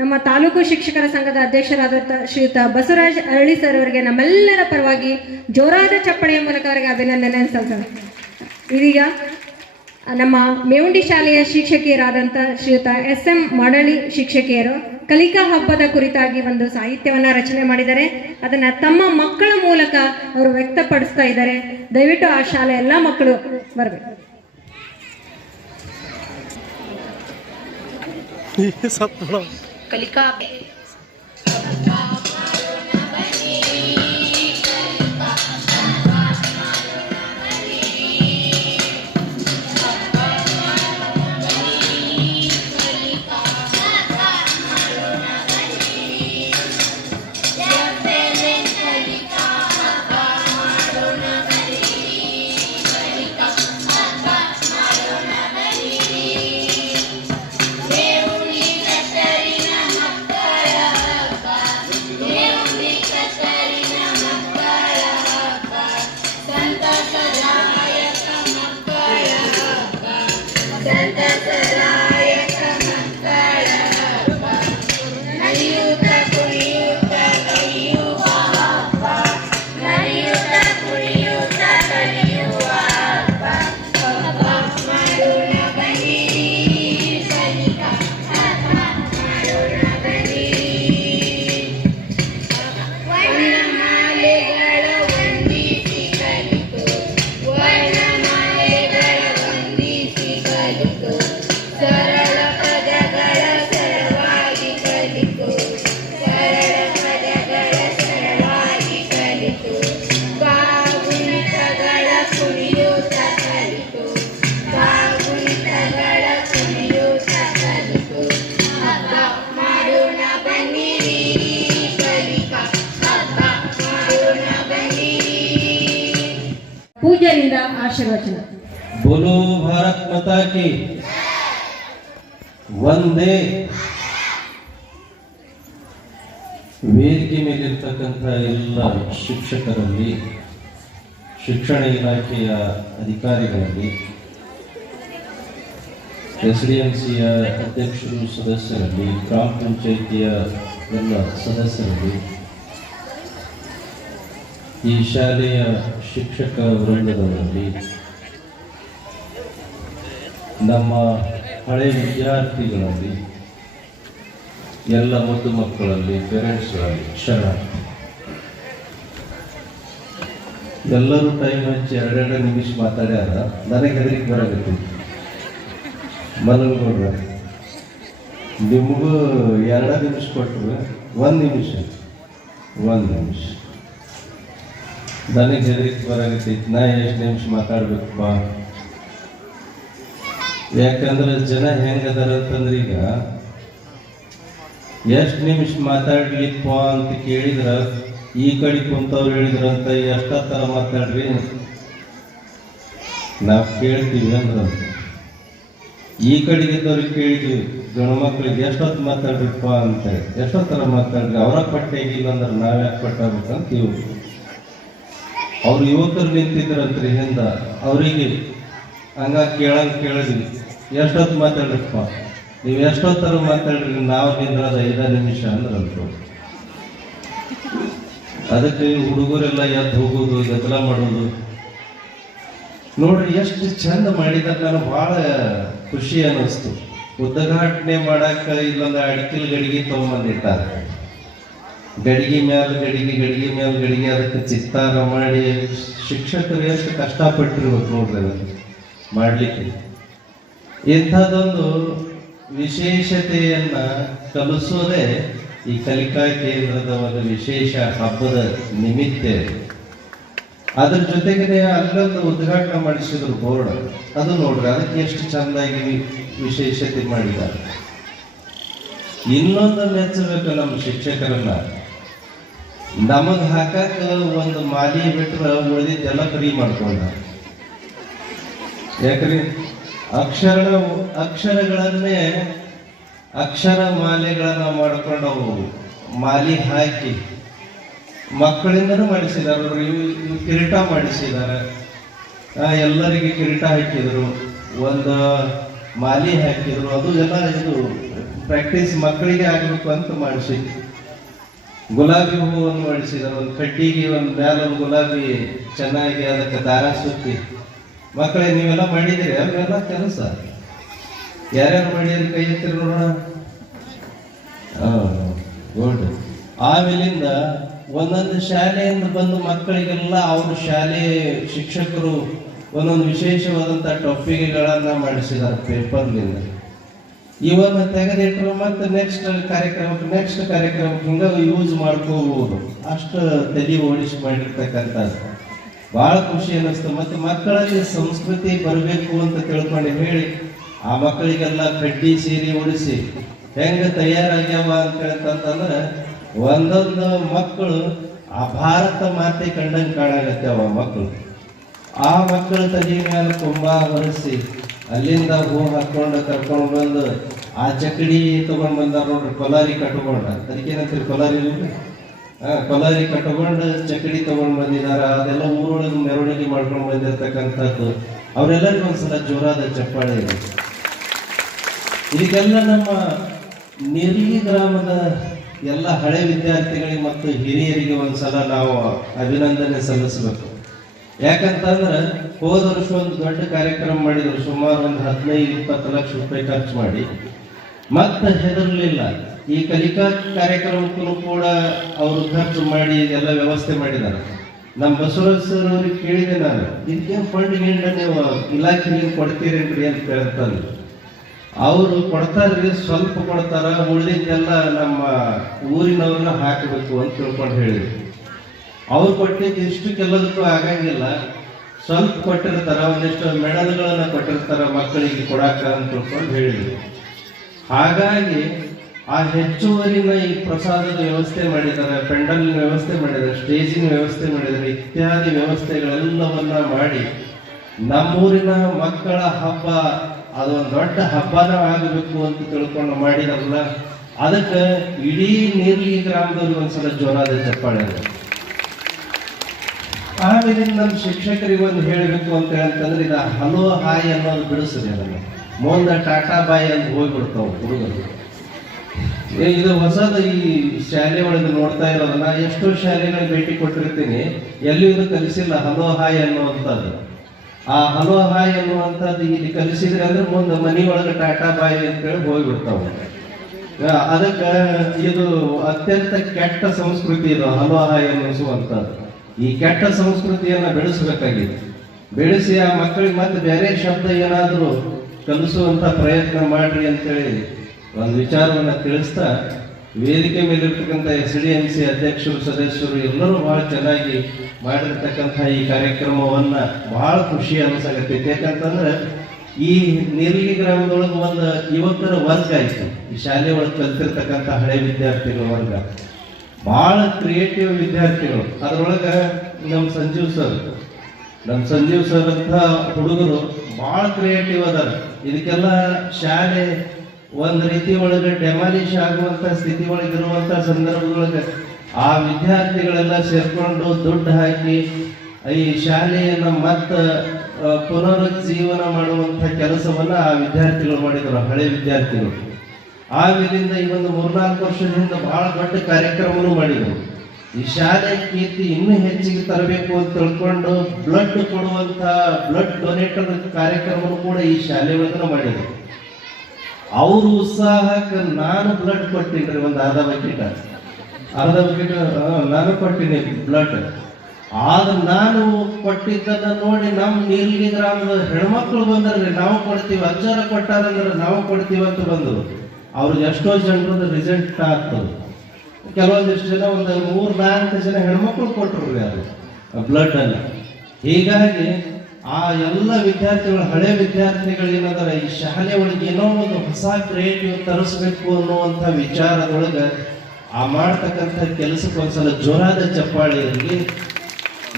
ನಮ್ಮ ತಾಲೂಕು ಶಿಕ್ಷಕರ ಸಂಘದ ಅಧ್ಯಕ್ಷರಾದಂಥ ಶ್ರೀಯುತ ಬಸವರಾಜ್ ಅರಳಿ ಸರ್ ಅವರಿಗೆ ನಮ್ಮೆಲ್ಲರ ಪರವಾಗಿ ಜೋರಾದ ಚಪ್ಪಳೆಯ ಮೂಲಕ ಅವರಿಗೆ ಅಭಿನಂದನೆ ಸಲ್ಲಿಸೋಣ. ಇದೀಗ ನಮ್ಮ ಮೇವುಂಡಿ ಶಾಲೆಯ ಶಿಕ್ಷಕಿಯರಾದಂಥ ಶ್ರೀಯುತ SM ಮಾಡಳಿ ಶಿಕ್ಷಕಿಯರು ಕಲಿಕಾ ಹಬ್ಬದ ಕುರಿತಾಗಿ ಒಂದು ಸಾಹಿತ್ಯವನ್ನ ರಚನೆ ಮಾಡಿದ್ದಾರೆ. ಅದನ್ನ ತಮ್ಮ ಮಕ್ಕಳ ಮೂಲಕ ಅವರು ವ್ಯಕ್ತಪಡಿಸ್ತಾ ಇದ್ದಾರೆ. ದಯವಿಟ್ಟು ಆ ಶಾಲೆ ಎಲ್ಲ ಮಕ್ಕಳು ಬರಬೇಕು. ಕಲಿಕಾ ಆಶೀರ್ವಚನ. बोलो भारत माता की ವಂದೇ. ವೇದಿಕೆ ಮೇಲಿರ್ತಕ್ಕಂಥ ಎಲ್ಲ ಶಿಕ್ಷಕರಲ್ಲಿ, ಶಿಕ್ಷಣ ಇಲಾಖೆಯ ಅಧಿಕಾರಿಗಳಲ್ಲಿ, SDMCಯ ಅಧ್ಯಕ್ಷರು, ಸದಸ್ಯರಲ್ಲಿ, ಗ್ರಾಮ ಪಂಚಾಯಿತಿಯ ಎಲ್ಲ ಸದಸ್ಯರಲ್ಲಿ, ಈ ಶಾಲೆಯ ಶಿಕ್ಷಕ ವೃಂದದವರಲ್ಲಿ, ನಮ್ಮ ಹಳೆ ವಿದ್ಯಾರ್ಥಿಗಳಲ್ಲಿ, ಎಲ್ಲ ಮುದ್ದು ಮಕ್ಕಳಲ್ಲಿ, ಪೇರೆಂಟ್ಸ್ಗಳಲ್ಲಿ ಶರಣ. ಎಲ್ಲರೂ ಟೈಮ್ ಹಚ್ಚಿ 2 ನಿಮಿಷ ಮಾತಾಡ್ಯಾರ. ನನಗೆ ಹೆದರಿಕೆ ಬರಾಗತ್ತಿ. ಮನಗೌಡ್ರ ನಿಮಗೂ 2 ನಿಮಿಷ ಕೊಟ್ಟರು. 1 ನಿಮಿಷ ನನಗೆ ಹೆದರಿಕೆ ಬರಾಗತ್ತೈತಿ. ನಾ ಎಷ್ಟು ನಿಮಿಷ ಮಾತಾಡ್ಬೇಕಪ್ಪ? ಯಾಕಂದ್ರೆ ಜನ ಹೆಂಗದಾರ ಅಂತಂದ್ರೆ, ಈಗ ಎಷ್ಟು ನಿಮಿಷ ಮಾತಾಡ್ಲಿಪ್ಪ ಅಂತ ಕೇಳಿದ್ರ, ಈ ಕಡೆ ಕುಂತವ್ರು ಹೇಳಿದ್ರಂತ ಎಷ್ಟೊತ್ತರ ಮಾತಾಡ್ರಿ ನಾವು ಕೇಳ್ತೀವಿ ಅಂದ್ರ, ಈ ಕಡೆಗಿದ್ದವ್ರಿಗೆ ಕೇಳಿದ್ವಿ ಗಂಡು ಮಕ್ಳಿಗೆ ಎಷ್ಟೊತ್ತು ಮಾತಾಡ್ರಿಪ್ಪ ಅಂತ, ಎಷ್ಟೊತ್ತರ ಮಾತಾಡ್ರಿ, ಅವರ ಪಟ್ಟೆಗಿಲ್ಲ ಅಂದ್ರೆ ನಾವ್ಯಾಕೆ ಪಟ್ಟಾಗ್ಬೇಕಂತ ಇವ್ರು. ಅವ್ರು ಯುವಕರು ನಿಂತಿದ್ರಂತ್ರಿ ಹಿಂದ, ಅವರಿಗೆ ಹಂಗ ಕೇಳಿದ್ವಿ ಎಷ್ಟೊತ್ತು ಮಾತಾಡ್ರಿಪ್ಪ, ನೀವು ಎಷ್ಟೊತ್ತರ ಮಾತಾಡ್ರಿ, ನಾವು ನಿಂದ್ರದ 5 ನಿಮಿಷ ಅಂದ್ರಂತು. ಅದಕ್ಕೆ ಹುಡುಗರೆಲ್ಲ ಎದ್ದು ಹೋಗೋದು, ಗದ್ದಲ ಮಾಡೋದು ನೋಡ್ರಿ ಎಷ್ಟು ಚಂದ ಮಾಡಿದಾಗ ನನಗೆ ಭಾಳ ಖುಷಿ ಅನ್ನಿಸ್ತು. ಉದ್ಘಾಟನೆ ಮಾಡಾಕ ಇಲ್ಲೊಂದು ಅಡಿಕೆಲ್ ಗಡಿಗೆ ತೊಗೊಂಬಂದಿಟ್ಟಾರೆ. ಗಡಿಗೆ ಮ್ಯಾಲ ಗಡಿಗೆ ಅದಕ್ಕೆ ಚಿತ್ತಾರ ಮಾಡಿ ಶಿಕ್ಷಕರು ಎಷ್ಟು ಕಷ್ಟಪಟ್ಟಿರ್ಬೇಕು ನೋಡ್ರಿ ಅದಕ್ಕೆ ಮಾಡಲಿಕ್ಕೆ. ಇಂಥದ್ದೊಂದು ವಿಶೇಷತೆಯನ್ನ ಕಲಿಸೋದೇ ಈ ಕಲಿಕಾ ಕೇಂದ್ರದ ಒಂದು ವಿಶೇಷ ಹಬ್ಬದ ನಿಮಿತ್ತ. ಅದ್ರ ಜೊತೆಗೆ ಅಲ್ಲೊಂದು ಉದ್ಘಾಟನೆ ಮಾಡಿಸಿದ್ರು ಬೋರ್ಡ್, ಅದು ನೋಡ್ರಿ ಅದಕ್ಕೆ ಎಷ್ಟು ಚಂದಾಗಿ ವಿಶೇಷತೆ ಮಾಡಿದ್ದಾರೆ. ಇನ್ನೊಂದು ಮೆಚ್ಚಬೇಕು ನಮ್ಮ ಶಿಕ್ಷಕರನ್ನ, ನಮಗ್ ಹಾಕಾಕ ಒಂದು ಮಾಲಿ ಬಿಟ್ರೆ ಉಳಿದಿದ್ದೆಲ್ಲ ಫ್ರೀ ಮಾಡ್ಕೊಂಡ. ಯಾಕ್ರಿ ಅಕ್ಷರಗಳನ್ನೇ ಅಕ್ಷರ ಮಾಲೆಗಳನ್ನ ಮಾಡ್ಕೊಂಡು ಅವು ಮಾಲಿ ಹಾಕಿ ಮಕ್ಕಳಿಂದನೂ ಮಾಡಿಸಿದಾರೆ. ಇವು ಕಿರೀಟ ಮಾಡಿಸಿದ್ದಾರೆ, ಎಲ್ಲರಿಗೆ ಕಿರೀಟ ಹಾಕಿದ್ರು, ಒಂದು ಮಾಲಿ ಹಾಕಿದ್ರು. ಅದು ಎಲ್ಲ ಇದು ಪ್ರಾಕ್ಟೀಸ್ ಮಕ್ಕಳಿಗೆ ಆಗಬೇಕು ಅಂತ ಮಾಡಿಸಿ. ಗುಲಾಬಿ ಹೂವನ್ನು ಮಾಡಿಸಿದ್ದಾರೆ, ಒಂದು ಕಡ್ಡಿಗೆ ಒಂದು ಮ್ಯಾಲ ಒಂದು ಗುಲಾಬಿ ಚೆನ್ನಾಗಿ ಅದಕ್ಕೆ ದಾರ ಸುತ್ತಿ. ಮಕ್ಕಳಿಗೆ ನೀವೆಲ್ಲ ಮಾಡಿದಿರಿ ಅವೆಲ್ಲ ಕೆಲಸ? ಯಾರ್ಯಾರು ಮಾಡಿದ್ರಿ ಕೈ ಎತ್ತಿರಿ ನೋಡೋಣ. ಗುಡ್. ಆಮೇಲಿಂದ ಒಂದೊಂದು ಶಾಲೆಯಿಂದ ಬಂದು ಮಕ್ಕಳಿಗೆಲ್ಲ ಅವ್ರ ಶಾಲೆ ಶಿಕ್ಷಕರು ಒಂದೊಂದು ವಿಶೇಷವಾದಂಥ ಟೊಪ್ಪಿಗೆಗಳನ್ನ ಮಾಡಿಸಿದ್ದಾರೆ ಪೇಪರ್ಲಿಂದ. ಇವನ್ನ ತೆಗೆದಿಟ್ಟರು ಮತ್ತೆ ನೆಕ್ಸ್ಟ್ ಕಾರ್ಯಕ್ರಮಕ್ಕೆ ಹಿಂಗ ಯೂಸ್ ಮಾಡ್ಕೋಬಹುದು. ಅಷ್ಟು ತಲೆ ಓಡಿಸಿ ಮಾಡಿರ್ತಕ್ಕಂಥದ್ದು ಭಾಳ ಖುಷಿ ಅನ್ನಿಸ್ತು. ಮತ್ತೆ ಮಕ್ಕಳಲ್ಲಿ ಸಂಸ್ಕೃತಿ ಬರಬೇಕು ಅಂತ ತಿಳ್ಕೊಂಡು ಹೇಳಿ ಆ ಮಕ್ಕಳಿಗೆಲ್ಲ ಕಡ್ಡಿ ಸೀರೆ ಉಡಿಸಿ ಹೆಂಗ ತಯಾರಾಗ್ಯಾವ ಅಂತ ಹೇಳ್ತಂತಂದ್ರೆ, ಒಂದೊಂದು ಮಕ್ಕಳು ಆ ಭಾರತ ಮಾತೆ ಕಂಡಂಗೆ ಕಾಣಾಗತ್ತವ ಮಕ್ಕಳು. ಆ ಮಕ್ಕಳ ತಲೆ ಮೇಲೆ ತುಂಬಾ ಹೊರಿಸಿ ಅಲ್ಲಿಂದ ಹೂ ಹಾಕೊಂಡು ಕರ್ಕೊಂಡು ಬಂದು ಆ ಚಕಡಿ ತಗೊಂಡ್ ಬಂದಾರ ನೋಡ್ರಿ, ಕೊಲಾರಿ ಕಟ್ಕೊಂಡ. ಅದಕ್ಕೇನಂತೀರಿ ಕೊಲಾರಿ? ಕೊಲಾರಿ ಕಟ್ಕೊಂಡು ಚಕಡಿ ತಗೊಂಡ್ ಬಂದಿದಾರ. ಅದೆಲ್ಲ ಊರೊಳಗೆ ಮೆರವಣಿಗೆ ಮಾಡ್ಕೊಂಡು ಬಂದಿರ್ತಕ್ಕಂಥದ್ದು. ಅವರೆಲ್ಲರಿಗೂ ಒಂದ್ಸಲ ಜೋರಾದ ಚಪ್ಪಾಳೆ ಇದೆ. ಇದಕ್ಕೆಲ್ಲ ನಮ್ಮ ನೀರ್ಗಿ ಗ್ರಾಮದ ಎಲ್ಲ ಹಳೆ ವಿದ್ಯಾರ್ಥಿಗಳಿಗೆ ಮತ್ತು ಹಿರಿಯರಿಗೆ ಒಂದ್ಸಲ ನಾವು ಅಭಿನಂದನೆ ಸಲ್ಲಿಸಬೇಕು. ಯಾಕಂತಂದ್ರೆ ಹೋದ ವರ್ಷ ಒಂದು ದೊಡ್ಡ ಕಾರ್ಯಕ್ರಮ ಮಾಡಿದ್ರು, ಸುಮಾರು ಒಂದು 15-20 ಲಕ್ಷ ರೂಪಾಯಿ ಖರ್ಚು ಮಾಡಿ. ಮತ್ತೆ ಹೆದರ್ಲಿಲ್ಲ. ಈ ಕಲಿಕಾ ಕಾರ್ಯಕ್ರಮಕ್ಕೂ ಕೂಡ ಅವರು ಖರ್ಚು ಮಾಡಿ ಎಲ್ಲ ವ್ಯವಸ್ಥೆ ಮಾಡಿದ್ದಾರೆ. ನಮ್ಮ ಬಸವರಾಜ್ ಸರ್ ಅವ್ರಿಗೆ ಕೇಳಿದೆ ನಾನು, ಇದಕ್ಕೇನು ಫಂಡ್ ಗಿಂಡ ನೀವು ಇಲಾಖೆಯಲ್ಲಿ ಕೊಡ್ತೀರೇನ್ರಿ ಅಂತ ಹೇಳ್ತಾರೆ. ಅವರು ಕೊಡ್ತಾರ್ರಿ, ಸ್ವಲ್ಪ ಕೊಡ್ತಾರ, ಉಳಿದಿದ್ದೆಲ್ಲ ನಮ್ಮ ಊರಿನವ್ರನ್ನ ಹಾಕಬೇಕು ಅಂತ ತಿಳ್ಕೊಂಡು ಹೇಳಿದ್ರು. ಅವ್ರು ಕೊಟ್ಟಿದ್ದು ಇಷ್ಟು ಕೆಲದಕ್ಕೂ ಆಗಂಗಿಲ್ಲ, ಸ್ವಲ್ಪ ಕೊಟ್ಟಿರ್ತಾರ, ಒಂದಿಷ್ಟು ಮೆಡಲ್ಗಳನ್ನ ಕೊಟ್ಟಿರ್ತಾರ ಮಕ್ಕಳಿಗೆ ಕೊಡಾಕ ಅಂತ ತಿಳ್ಕೊಂಡು ಹೇಳಿದ್ರು. ಹಾಗಾಗಿ ಆ ಹೆಚ್ಚುವರಿನ ಈ ಪ್ರಸಾದದ ವ್ಯವಸ್ಥೆ ಮಾಡಿದ್ದಾರೆ, ಪೆಂಡಲ್ ವ್ಯವಸ್ಥೆ ಮಾಡಿದ್ದಾರೆ, ಸ್ಟೇಜಿನ ವ್ಯವಸ್ಥೆ ಮಾಡಿದ್ದಾರೆ, ಇತ್ಯಾದಿ ವ್ಯವಸ್ಥೆಗಳೆಲ್ಲವನ್ನ ಮಾಡಿ ನಮ್ಮೂರಿನ ಮಕ್ಕಳ ಹಬ್ಬ ಅದೊಂದು ದೊಡ್ಡ ಹಬ್ಬನ ಆಗಬೇಕು ಅಂತ ತಿಳ್ಕೊಂಡು ಮಾಡಿದಾರಲ್ಲ, ಅದಕ್ಕೆ ಇಡೀ ನೀರ್ಲಿ ಗ್ರಾಮದವ್ರಿಗೆ ಒಂದ್ಸಲ ಜೋರಾದ ಚಪ್ಪಾಳೆ. ಆಮೇಲೆ ನಮ್ಮ ಶಿಕ್ಷಕರಿಗೆ ಒಂದು ಹೇಳಬೇಕು ಅಂತ ಹೇಳ್ತಂದ್ರೆ, ಇದು ಹಲೋ ಹಾಯ್ ಅನ್ನೋದು ಬಿಡಿಸಿದೆ. ಅದನ್ನು ಮುಂದೆ ಟಾಟಾ ಬಾಯ್ ಅಂತ ಹೋಗ್ಬಿಡ್ತಾವ ಹುಡುಗರು. ಇದು ಹೊಸದು ಈ ಶಾಲೆ ಒಳಗೆ ನೋಡ್ತಾ ಇರೋದನ್ನ. ಎಷ್ಟೋ ಶಾಲೆಗಳಿಗೆ ಭೇಟಿ ಕೊಟ್ಟಿರ್ತೀನಿ, ಎಲ್ಲಿ ಇದು ಕಲಿಸಿಲ್ಲ ಹಲೋ ಹಾಯ್ ಅನ್ನುವಂಥದ್ದು. ಆ ಹಲೋ ಹಾಯ್ ಅನ್ನುವಂಥದ್ದು ಇಲ್ಲಿ ಕಲಿಸಿದ್ರೆ ಅಂದ್ರೆ ಮುಂದೆ ಮನೆ ಒಳಗೆ ಟಾಟಾ ಬಾಯ್ ಅಂತೇಳಿ ಹೋಗ್ಬಿಡ್ತಾವ. ಅದಕ್ಕೆ ಇದು ಅತ್ಯಂತ ಕೆಟ್ಟ ಸಂಸ್ಕೃತಿ, ಇದು ಹಲೋ ಹಾಯ್ ಅನ್ನಿಸುವಂಥದ್ದು. ಈ ಕೆಟ್ಟ ಸಂಸ್ಕೃತಿಯನ್ನ ಬೆಳೆಸಬೇಕಾಗಿದೆ. ಬೆಳೆಸಿ ಆ ಮಕ್ಕಳಿಗೆ ಮತ್ತೆ ಬೇರೆ ಶಬ್ದ ಏನಾದರೂ ಕಲಿಸುವಂತ ಪ್ರಯತ್ನ ಮಾಡ್ರಿ ಅಂತೇಳಿ ಒಂದು ವಿಚಾರವನ್ನ ತಿಳಿಸ್ತಾ, ವೇದಿಕೆ ಮೇಲಿರ್ತಕ್ಕಂಥ SDMC ಅಧ್ಯಕ್ಷರು, ಸದಸ್ಯರು ಎಲ್ಲರೂ ಬಹಳ ಚೆನ್ನಾಗಿ ಮಾಡಿರ್ತಕ್ಕಂಥ ಈ ಕಾರ್ಯಕ್ರಮವನ್ನ ಬಹಳ ಖುಷಿ ಅನ್ಸಾಗತ್ತೈತಿ. ಯಾಕಂತಂದ್ರೆ ಈ ನೀರ್ಲಿ ಗ್ರಾಮದೊಳಗೆ ಒಂದು ಯುವಕರ ವರ್ಗ ಐತಿ. ಈ ಶಾಲೆ ಒಳಗೆ ಕಲ್ತಿರ್ತಕ್ಕಂಥ ಹಳೆ ವಿದ್ಯಾರ್ಥಿಗಳ ವರ್ಗ ಬಹಳ ಕ್ರಿಯೇಟಿವ್ ವಿದ್ಯಾರ್ಥಿಗಳು. ಅದರೊಳಗೆ ನಮ್ಮ ಸಂಜೀವ್ ಸರ್ ಅಂತ ಹುಡುಗರು ಬಹಳ ಕ್ರಿಯೇಟಿವ್ ಅದಾರ. ಇದಕ್ಕೆಲ್ಲ ಶಾಲೆ ಒಂದು ರೀತಿ ಒಳಗೆ ಡೆಮಾಲಿಶ್ ಆಗುವಂತ ಸ್ಥಿತಿ ಒಳಗಿರುವಂತ ಸಂದರ್ಭದೊಳಗೆ ಆ ವಿದ್ಯಾರ್ಥಿಗಳೆಲ್ಲ ಸೇರ್ಕೊಂಡು ದುಡ್ಡು ಹಾಕಿ ಈ ಶಾಲೆಯನ್ನ ಮತ್ತೆ ಪುನರುಜ್ಜೀವನ ಮಾಡುವಂತ ಕೆಲಸವನ್ನ ಆ ವಿದ್ಯಾರ್ಥಿಗಳು ಮಾಡಿದ್ರು, ಹಳೆ ವಿದ್ಯಾರ್ಥಿಗಳು. ಆಮೇಲಿಂದ ಈ ಒಂದು 3-4 ವರ್ಷದಿಂದ ಬಹಳ ದೊಡ್ಡ ಕಾರ್ಯಕ್ರಮನೂ ಮಾಡಿದರು. ಈ ಶಾಲೆ ಕೀರ್ತಿ ಇನ್ನೂ ಹೆಚ್ಚಿಗೆ ತರಬೇಕು ಅಂತ ತಿಳ್ಕೊಂಡು ಬ್ಲಡ್ ಕೊಡುವಂತ ಬ್ಲಡ್ ಡೊನೇಟರ್ ಕಾರ್ಯಕ್ರಮನೂ ಕೂಡ ಈ ಶಾಲೆ ಒಳಗೆ ಮಾಡಿದರು. ಅವ್ರ ಉತ್ಸಾಹಕ್ಕೆ ನಾನು ಬ್ಲಡ್ ಕೊಟ್ಟಿನ್ರಿ, ಒಂದು ಅರ್ಧ ಬಕೆಟ್ ನಾನು ಕೊಟ್ಟಿನಿ ಬ್ಲಡ್. ಆದ್ರೆ ನಾನು ಕೊಟ್ಟಿದ್ದನ್ನ ನೋಡಿ ನಮ್ಮ ನೀರ್ಲಿ ಗ್ರಾಮದ ಹೆಣ್ಮಕ್ಳು ಬಂದ್ರಿ, ನಾವು ಕೊಡ್ತೀವಿ, ಅಜ್ಜಾರ ಕೊಟ್ಟಾರಂದ್ರೆ ನಾವು ಕೊಡ್ತೀವಿ ಅಂತ ಬಂದರು. ಅವ್ರಿಗೆ ಎಷ್ಟೋ ಜನರದ ರಿಸಲ್ಟ್ ಆಗ್ತದೆ. ಕೆಲವೊಂದಿಷ್ಟು ಜನ ಒಂದು 3-4 ಜನ ಹೆಣ್ಮಕ್ಳು ಕೊಟ್ಟರು ಅದು ಬ್ಲಡ್ ಅನ್ನ. ಹೀಗಾಗಿ ಆ ಎಲ್ಲ ವಿದ್ಯಾರ್ಥಿಗಳು, ಹಳೆ ವಿದ್ಯಾರ್ಥಿಗಳು ಏನಂದ್ರೆ ಈ ಶಾಲೆ ಒಳಗೆ ಏನೋ ಒಂದು ಹೊಸ ಕ್ರಿಯೇಟಿವ್ ತರಿಸ್ಬೇಕು ಅನ್ನುವಂಥ ವಿಚಾರದೊಳಗೆ ಆ ಮಾಡ್ತಕ್ಕಂಥ ಕೆಲಸಕ್ಕೆ ಒಂದ್ಸಲ ಜೋರಾದ ಚಪ್ಪಾಳೆ ಇರಲಿ.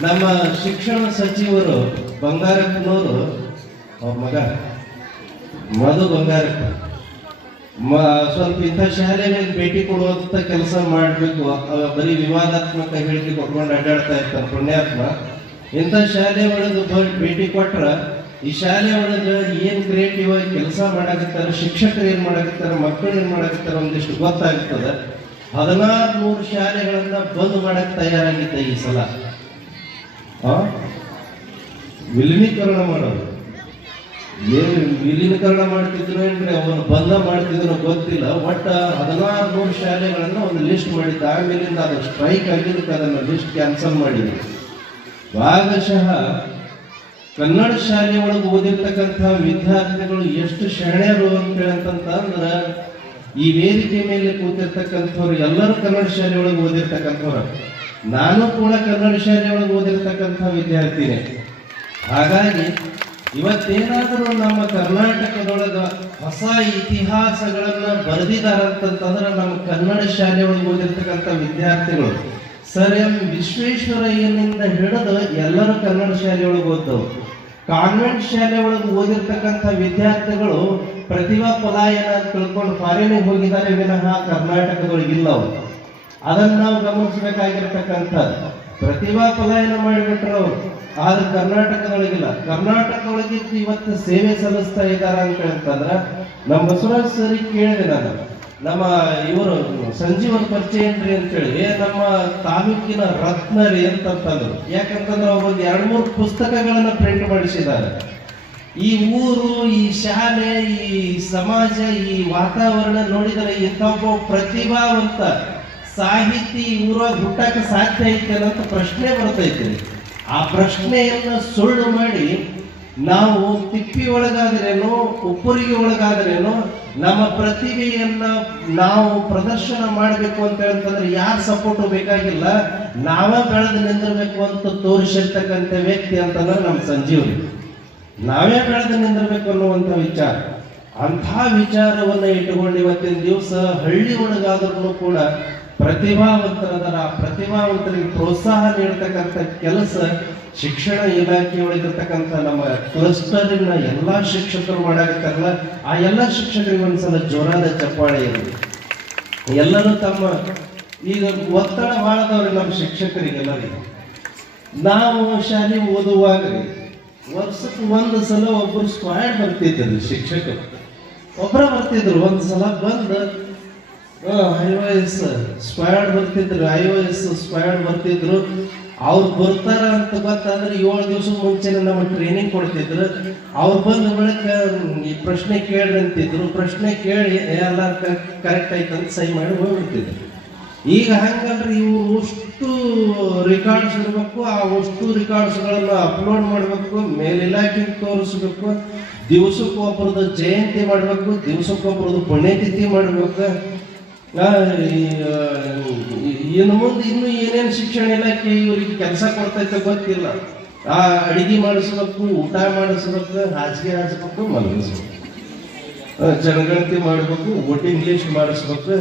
ನಮ್ಮ ಶಿಕ್ಷಣ ಸಚಿವರು ಬಂಗಾರಪ್ಪನವರು, ಅವ್ರ ಮಗ ಮಧು ಬಂಗಾರಪ್ಪ, ಸ್ವಲ್ಪ ಇಂಥ ಶಾಲೆಗಳಿಗೆ ಭೇಟಿ ಕೊಡುವಂತ ಕೆಲಸ ಮಾಡಬೇಕು. ಬರೀ ವಿವಾದಾತ್ಮಕ ಹೇಳಿಕೆ ಕೊಟ್ಕೊಂಡು ಅಡ್ಡಾಡ್ತಾ ಇರ್ತಾರೆ ಪುಣ್ಯಾತ್ಮ. ಇಂಥ ಶಾಲೆ ಒಳಗೆ ಭೇಟಿ ಕೊಟ್ರ ಈ ಶಾಲೆ ಒಳಗೆ ಏನ್ ಕ್ರಿಯೇಟಿವ್ ಆಗಿ ಕೆಲಸ ಮಾಡಾಕತ್ತಾರ, ಶಿಕ್ಷಕರು ಏನ್ ಮಾಡಾಕತ್ತಾರ, ಮಕ್ಕಳು ಏನ್ ಮಾಡಾಕತ್ತಾರ ಒಂದಿಷ್ಟು ಗೊತ್ತಾಗ್ತದೆ. 1600 ಶಾಲೆಗಳನ್ನ ಬಂದ್ ಮಾಡಕ್ ತಯಾರಾಗಿದ್ದ ಈ ಸಲ. ವಿಲೀನೀಕರಣ ಮಾಡೋದು, ಏನು ವಿಲೀನೀಕರಣ ಮಾಡ್ತಿದ್ರು ಏನ್ರಿ, ಅವನು ಬಂದ ಮಾಡ್ತಿದ್ರು ಗೊತ್ತಿಲ್ಲ. ಒಟ್ಟ 1600 ಶಾಲೆಗಳನ್ನ ಒಂದು ಲಿಸ್ಟ್ ಮಾಡಿದ್ದ. ಆಮೇಲಿಂದ ಅದು ಸ್ಟ್ರೈಕ್ ಆಗಿದ್ದಕ್ಕೆ ಅದನ್ನು ಲಿಸ್ಟ್ ಕ್ಯಾನ್ಸಲ್ ಮಾಡಿದ್ರು. ಭಾಗಶಃ ಕನ್ನಡ ಶಾಲೆ ಒಳಗೆ ಓದಿರ್ತಕ್ಕಂಥ ವಿದ್ಯಾರ್ಥಿಗಳು ಎಷ್ಟು ಶರಣರು ಅಂತಂದ್ರೆ, ಈ ವೇದಿಕೆ ಮೇಲೆ ಕೂತಿರ್ತಕ್ಕಂಥವ್ರು ಎಲ್ಲರೂ ಕನ್ನಡ ಶಾಲೆ ಒಳಗೆ ಓದಿರ್ತಕ್ಕಂಥವ್ರು. ನಾನು ಕೂಡ ಕನ್ನಡ ಶಾಲೆ ಒಳಗೆ ಓದಿರ್ತಕ್ಕಂಥ ವಿದ್ಯಾರ್ಥಿನೇ. ಹಾಗಾಗಿ ಇವತ್ತೇನಾದರೂ ನಮ್ಮ ಕರ್ನಾಟಕದೊಳಗ ಹೊಸ ಇತಿಹಾಸಗಳನ್ನ ಬರೆದಿದ್ದಾರಂತಂದ್ರೆ ನಮ್ಮ ಕನ್ನಡ ಶಾಲೆ ಒಳಗೆ ಓದಿರ್ತಕ್ಕಂಥ ವಿದ್ಯಾರ್ಥಿಗಳು. ಸರ್ ಎಂ ವಿಶ್ವೇಶ್ವರಯ್ಯನಿಂದ ಹಿಡಿದು ಎಲ್ಲರೂ ಕನ್ನಡ ಶಾಲೆ ಒಳಗೆ ಓದ್ದವು. ಕಾನ್ವೆಂಟ್ ಶಾಲೆ ಒಳಗೆ ಓದಿರ್ತಕ್ಕಂಥ ವಿದ್ಯಾರ್ಥಿಗಳು ಪ್ರತಿಭಾ ಪಲಾಯನ ತಿಳ್ಕೊಂಡು ಫಾರಿನಿಗೆ ಹೋಗಿದ್ದಾರೆ ವಿನಃ ಕರ್ನಾಟಕದೊಳಗಿಲ್ಲ ಅವರು. ಅದನ್ನು ನಾವು ಗಮನಿಸಬೇಕಾಗಿರ್ತಕ್ಕಂಥದ್ದು. ಪ್ರತಿಭಾ ಪಲಾಯನ ಮಾಡಿಬಿಟ್ರು ಅವರು, ಆದ್ರೆ ಕರ್ನಾಟಕದೊಳಗಿಲ್ಲ. ಕರ್ನಾಟಕದೊಳಗಿದ್ದು ಇವತ್ತು ಸೇವೆ ಸಲ್ಲಿಸ್ತಾ ಇದ್ದಾರೆ ಅಂತ ಹೇಳ್ತಂದ್ರೆ, ನಮ್ಮ ಬಸವರಾಜ್ ಸರಿಗೆ ಕೇಳಿದೆ ನಾನು, ನಮ್ಮ ಇವರು ಸಂಜೀವನ್ ಪರಿಚಯ ಏನ್ರಿ ಅಂತೇಳಿ, ನಮ್ಮ ತಾಲೂಕಿನ ರತ್ನರಿ ಅಂತಂದ್ರು. ಯಾಕಂತಂದ್ರೆ ಅವ್ರು ಒಂದು 2-3 ಪುಸ್ತಕಗಳನ್ನ ಪ್ರಿಂಟ್ ಮಾಡಿಸಿದ್ದಾರೆ. ಈ ಊರು, ಈ ಶಾಲೆ, ಈ ಸಮಾಜ, ಈ ವಾತಾವರಣ ನೋಡಿದರೆ ಇಂಥೊಬ್ಬ ಪ್ರತಿಭಾವಂತ ಸಾಹಿತಿ ಊರಾಗ ಹುಟ್ಟಕ್ಕೆ ಸಾಧ್ಯ ಐತೆ ಅನ್ನೋ ಪ್ರಶ್ನೆ ಬರ್ತೈತೆ. ಆ ಪ್ರಶ್ನೆಯನ್ನ ಸುಳ್ಳು ಮಾಡಿ ನಾವು ತಿಪ್ಪಿ ಒಳಗಾದ್ರೇನು, ಉಪ್ಪರಿಗೆ ಒಳಗಾದ್ರೇನು ನಮ್ಮ ಪ್ರತಿಭೆಯನ್ನ ನಾವು ಪ್ರದರ್ಶನ ಮಾಡಬೇಕು ಅಂತ ಹೇಳ್ತಂದ್ರೆ ಯಾರ ಸಪೋರ್ಟು ಬೇಕಾಗಿಲ್ಲ, ನಾವೇ ಬೆಳೆದು ನಿಂದಿರ್ಬೇಕು ಅಂತ ತೋರಿಸಿರ್ತಕ್ಕಂಥ ವ್ಯಕ್ತಿ ಅಂತಂದ್ರೆ ನಮ್ಮ ಸಂಜೀವನಿ. ನಾವೇ ಬೆಳೆದು ನಿಂದಿರ್ಬೇಕು ಅನ್ನುವಂಥ ವಿಚಾರ. ಅಂಥ ವಿಚಾರವನ್ನ ಇಟ್ಟುಕೊಂಡು ಇವತ್ತಿನ ದಿವಸ ಹಳ್ಳಿ ಒಳಗಾದ್ರೂ ಕೂಡ ಪ್ರತಿಭಾವಂತರದರ, ಪ್ರತಿಭಾವಂತರಿಗೆ ಪ್ರೋತ್ಸಾಹ ನೀಡ್ತಕ್ಕಂಥ ಕೆಲಸ ಶಿಕ್ಷಣ ಇಲಾಖೆ ಒಳಗಿರ್ತಕ್ಕಂಥ ನಮ್ಮ ಕ್ಲಸ್ಟರಿನ ಎಲ್ಲಾ ಶಿಕ್ಷಕರು ಮಾಡಾಕತ್ತಾರಲ್ಲ, ಆ ಎಲ್ಲಾ ಶಿಕ್ಷಕರಿಗೆ ಒಂದ್ಸಲ ಜೋರಾದ ಚಪ್ಪಾಳೆ ಇರಲಿ. ಎಲ್ಲರೂ ತಮ್ಮ ಈಗ ಒತ್ತಡ ಬಾಳದವ್ರಿ ನಮ್ಮ ಶಿಕ್ಷಕರಿಗೆಲ್ಲರಿಗೆ. ನಾವು ಶಾಲೆ ಓದುವಾಗ ವರ್ಷಕ್ಕೆ ಒಂದು ಸಲ ಒಬ್ಬರು ಸ್ಕ್ವಾಡ್ ಬರ್ತಿದ್ರು, ಶಿಕ್ಷಕರು ಒಬ್ಬರ ಬರ್ತಿದ್ರು. ಒಂದು ಸಲ ಬಂದು IOS ಸ್ಕ್ವಾಡ್ ಬರ್ತಿದ್ರು, IOS ಸ್ಕ್ವಾಡ್ ಬರ್ತಿದ್ರು. ಅವ್ರು ಬರ್ತಾರ ಅಂತ ಗೊತ್ತಾದ್ರೆ 7 ದಿವಸ ಮುಂಚೆನೆ ನಮಗೆ ಟ್ರೈನಿಂಗ್ ಕೊಡ್ತಿದ್ರು. ಅವ್ರು ಬಂದ ಬಳಿಕ ಈ ಪ್ರಶ್ನೆ ಕೇಳಿ ಅಂತಿದ್ರು. ಪ್ರಶ್ನೆ ಕೇಳಿ ಎಲ್ಲ ಕರೆಕ್ಟ್ ಆಯ್ತಂತ ಸಹಿ ಮಾಡಿ ಹೋಗ್ಬಿಡ್ತಿದ್ರು. ಈಗ ಹಂಗಲ್ರಿ, ಇವ್ರು ಅಷ್ಟು ರೆಕಾರ್ಡ್ಸ್ ಇರಬೇಕು, ಆ ಅಷ್ಟು ರೆಕಾರ್ಡ್ಸ್ಗಳನ್ನ ಅಪ್ಲೋಡ್ ಮಾಡಬೇಕು, ಮೇಲಿಲಾಖೆಗೆ ತೋರಿಸ್ಬೇಕು, ದಿವಸಕ್ಕೊಬ್ಬರದ್ದು ಜಯಂತಿ ಮಾಡಬೇಕು, ದಿವಸಕ್ಕೊಬ್ಬರದ್ದು ಪುಣ್ಯತಿಥಿ ಮಾಡಬೇಕು. ಇನ್ನು ಮುಂದೆ ಇನ್ನೂ ಏನೇನು ಶಿಕ್ಷಣ ಇಲಾಖೆ ಇವರಿಗೆ ಕೆಲಸ ಕೊಡ್ತೈತೆ ಗೊತ್ತಿಲ್ಲ. ಆ ಅಡಿಗೆ ಮಾಡಿಸ್ಬೇಕು, ಊಟ ಮಾಡಿಸ್ಬೇಕು, ಹಾಸಿಗೆ ಹಾಸ್ಬೇಕು, ಮಲಗಿಸ್ಬೇಕು, ಜನಗಣತಿ ಮಾಡಬೇಕು, ವೋಟಿಂಗ್ ಲಿಸ್ಟ್ ಮಾಡಿಸ್ಬೇಕು,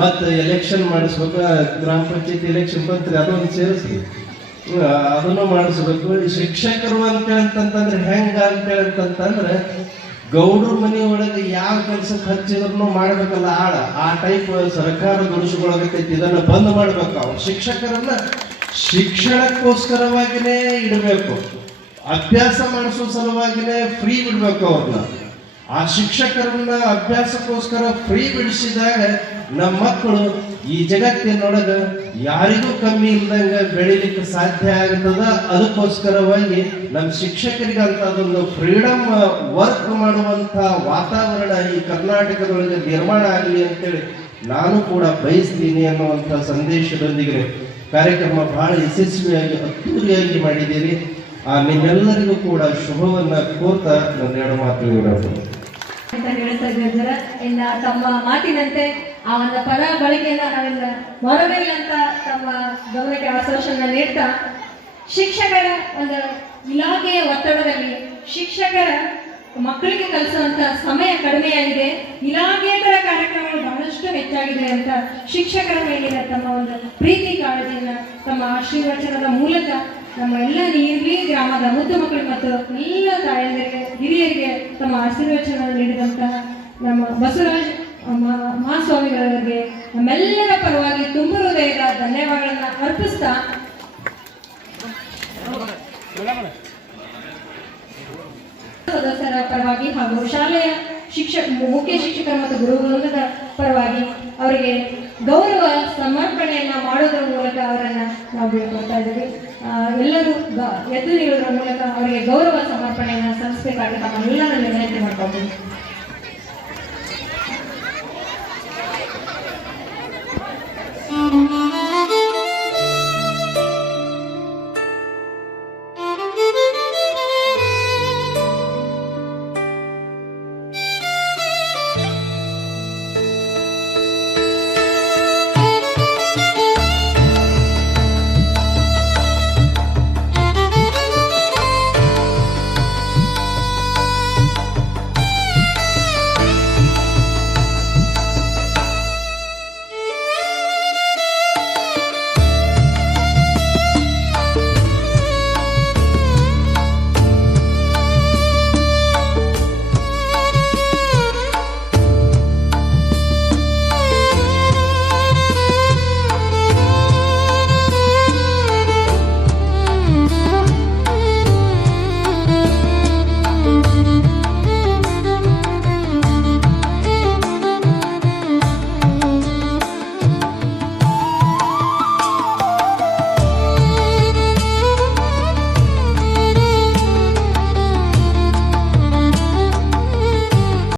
ಮತ್ತು ಎಲೆಕ್ಷನ್ ಮಾಡಿಸ್ಬೇಕು. ಗ್ರಾಮ ಪಂಚಾಯತ್ ಎಲೆಕ್ಷನ್ ಬಂತ್ರಿ, ಅದೊಂದು ಸೇರಿಸ್ರಿ, ಅದನ್ನು ಮಾಡಿಸ್ಬೇಕು. ಶಿಕ್ಷಕರು ಅಂತಂತಂದ್ರೆ ಹೆಂಗ ಅಂತಂತಂದ್ರೆ ಗೌಡ್ರ ಮನೆ ಒಳಗೆ ಯಾವ ಕೆಲ್ಸಕ್ಕೆ ಹಚ್ಚಿದ್ರು ಮಾಡ್ಬೇಕಲ್ಲ ಆಳ, ಆ ಟೈಪ್ ಸರ್ಕಾರ ದುಡಿಸ್ಕೊಳಗತ್ತೈತಿ. ಇದನ್ನ ಬಂದ್ ಮಾಡ್ಬೇಕು. ಅವ್ರು ಶಿಕ್ಷಕರನ್ನ ಶಿಕ್ಷಣಕ್ಕೋಸ್ಕರವಾಗಿನೇ ಇಡಬೇಕು, ಅಭ್ಯಾಸ ಮಾಡಿಸೋ ಸಲುವಾಗಿನೇ ಫ್ರೀ ಬಿಡ್ಬೇಕು ಅವ್ರನ್ನ. ಆ ಶಿಕ್ಷಕರನ್ನ ಅಭ್ಯಾಸಕ್ಕೋಸ್ಕರ ಫ್ರೀ ಬಿಡಿಸಿದಾಗ ನಮ್ಮ ಮಕ್ಕಳು ಈ ಜಗತ್ತಿನೊಳಗ ಯಾರಿಗೂ ಕಮ್ಮಿ ಇಲ್ದಂಗ ಬೆಳಿಲಿಕ್ಕೆ ಸಾಧ್ಯ ಆಗ್ತದ. ಅದಕ್ಕೋಸ್ಕರವಾಗಿ ನಮ್ಮ ಶಿಕ್ಷಕರಿಗೆ ಅಂತ ಅದೊಂದು ಫ್ರೀಡಮ್ ವರ್ಕ್ ಮಾಡುವಂತ ವಾತಾವರಣ ಈ ಕರ್ನಾಟಕದೊಳಗೆ ನಿರ್ಮಾಣ ಆಗಲಿ ಅಂತೇಳಿ ನಾನು ಕೂಡ ಬಯಸ್ತೀನಿ ಅನ್ನುವಂಥ ಸಂದೇಶದೊಂದಿಗೆ ಕಾರ್ಯಕ್ರಮ ಬಹಳ ಯಶಸ್ವಿಯಾಗಿ ಅದ್ದೂರಿಯಾಗಿ ಮಾಡಿದ್ದೀರಿ. ನಿಮ್ಮೆಲ್ಲರಿಗೂ ಕೂಡ ಶುಭವನ್ನ ಕೋರ್ತಾ ನನ್ನ 2 ಮಾತುಗಳು ಅಂತ ಹೇಳ್ತಾ ಇದ್ದಾರೆ. ಇನ್ನು ತಮ್ಮ ಮಾತಿನಂತೆ ಆ ಒಂದು ಪದ ಬಳಕೆಯನ್ನ ನಾವೆಲ್ಲ ಮರಬೇಡಿ ಅಂತ ತಮ್ಮ ಗಮನಕ್ಕೆ ಆಶ್ವಾಸನ ನೀಡ್ತಾ, ಶಿಕ್ಷಕರ ಒಂದು ಇಲಾಖೆಯ ಒತ್ತಡದಲ್ಲಿ ಶಿಕ್ಷಕರ ಮಕ್ಕಳಿಗೆ ಕಲಿಸುವಂತ ಸಮಯ ಕಡಿಮೆಯಾಗಿದೆ, ಇಲಾಖೇತರ ಕಾರ್ಯಕ್ರಮಗಳು ಬಹಳಷ್ಟು ಹೆಚ್ಚಾಗಿದೆ ಅಂತ ಶಿಕ್ಷಕರ ಮೇಲಿನ ತಮ್ಮ ಒಂದು ಪ್ರೀತಿ ಕಾಳಜಿಯನ್ನ ತಮ್ಮ ಆಶೀರ್ವಚನದ ಮೂಲಕ ನಮ್ಮ ಎಲ್ಲ ನೀರ್ಲಿ ಗ್ರಾಮದ ಮುದ್ದು ಮಕ್ಕಳು ಮತ್ತು ಎಲ್ಲ ತಾಯಂದಿರಿಗೆ ಹಿರಿಯರಿಗೆ ತಮ್ಮ ಆಶೀರ್ವಚನ ನೀಡಿದಂತಹ ನಮ್ಮ ಬಸವರಾಜ್ ಮಹಾಸ್ವಾಮಿಗಳವರಿಗೆ ನಮ್ಮೆಲ್ಲರ ಪರವಾಗಿ ತುಂಬ ಹೃದಯದ ಧನ್ಯವಾದಗಳನ್ನ ಅರ್ಪಿಸ್ತಾ, ಸದಸ್ಯರ ಪರವಾಗಿ ಹಾಗೂ ಶಾಲೆಯ ಮುಖ್ಯ ಶಿಕ್ಷಕರ ಮತ್ತು ಗುರುವೃಂದದ ಪರವಾಗಿ ಅವರಿಗೆ ಗೌರವ ಸಮರ್ಪಣೆಯನ್ನ ಮಾಡೋದ್ರ ಮೂಲಕ ಅವರನ್ನ ನಾವು ಬೀಳ್ಕೊಳ್ತಾ ಇದ್ದೀವಿ. ಎಲ್ಲರೂ ಎದ್ದು ನಿಲ್ಲುವುದರ ಮೂಲಕ ಅವರಿಗೆ ಗೌರವ ಸಮರ್ಪಣೆಯನ್ನ ಸಲ್ಲಿಸಬೇಕಾಗಿ ತಮ್ಮೆಲ್ಲರಲ್ಲಿ ವಿನಂತಿ ಮಾಡ್ಕೊಳ್ತೀವಿ.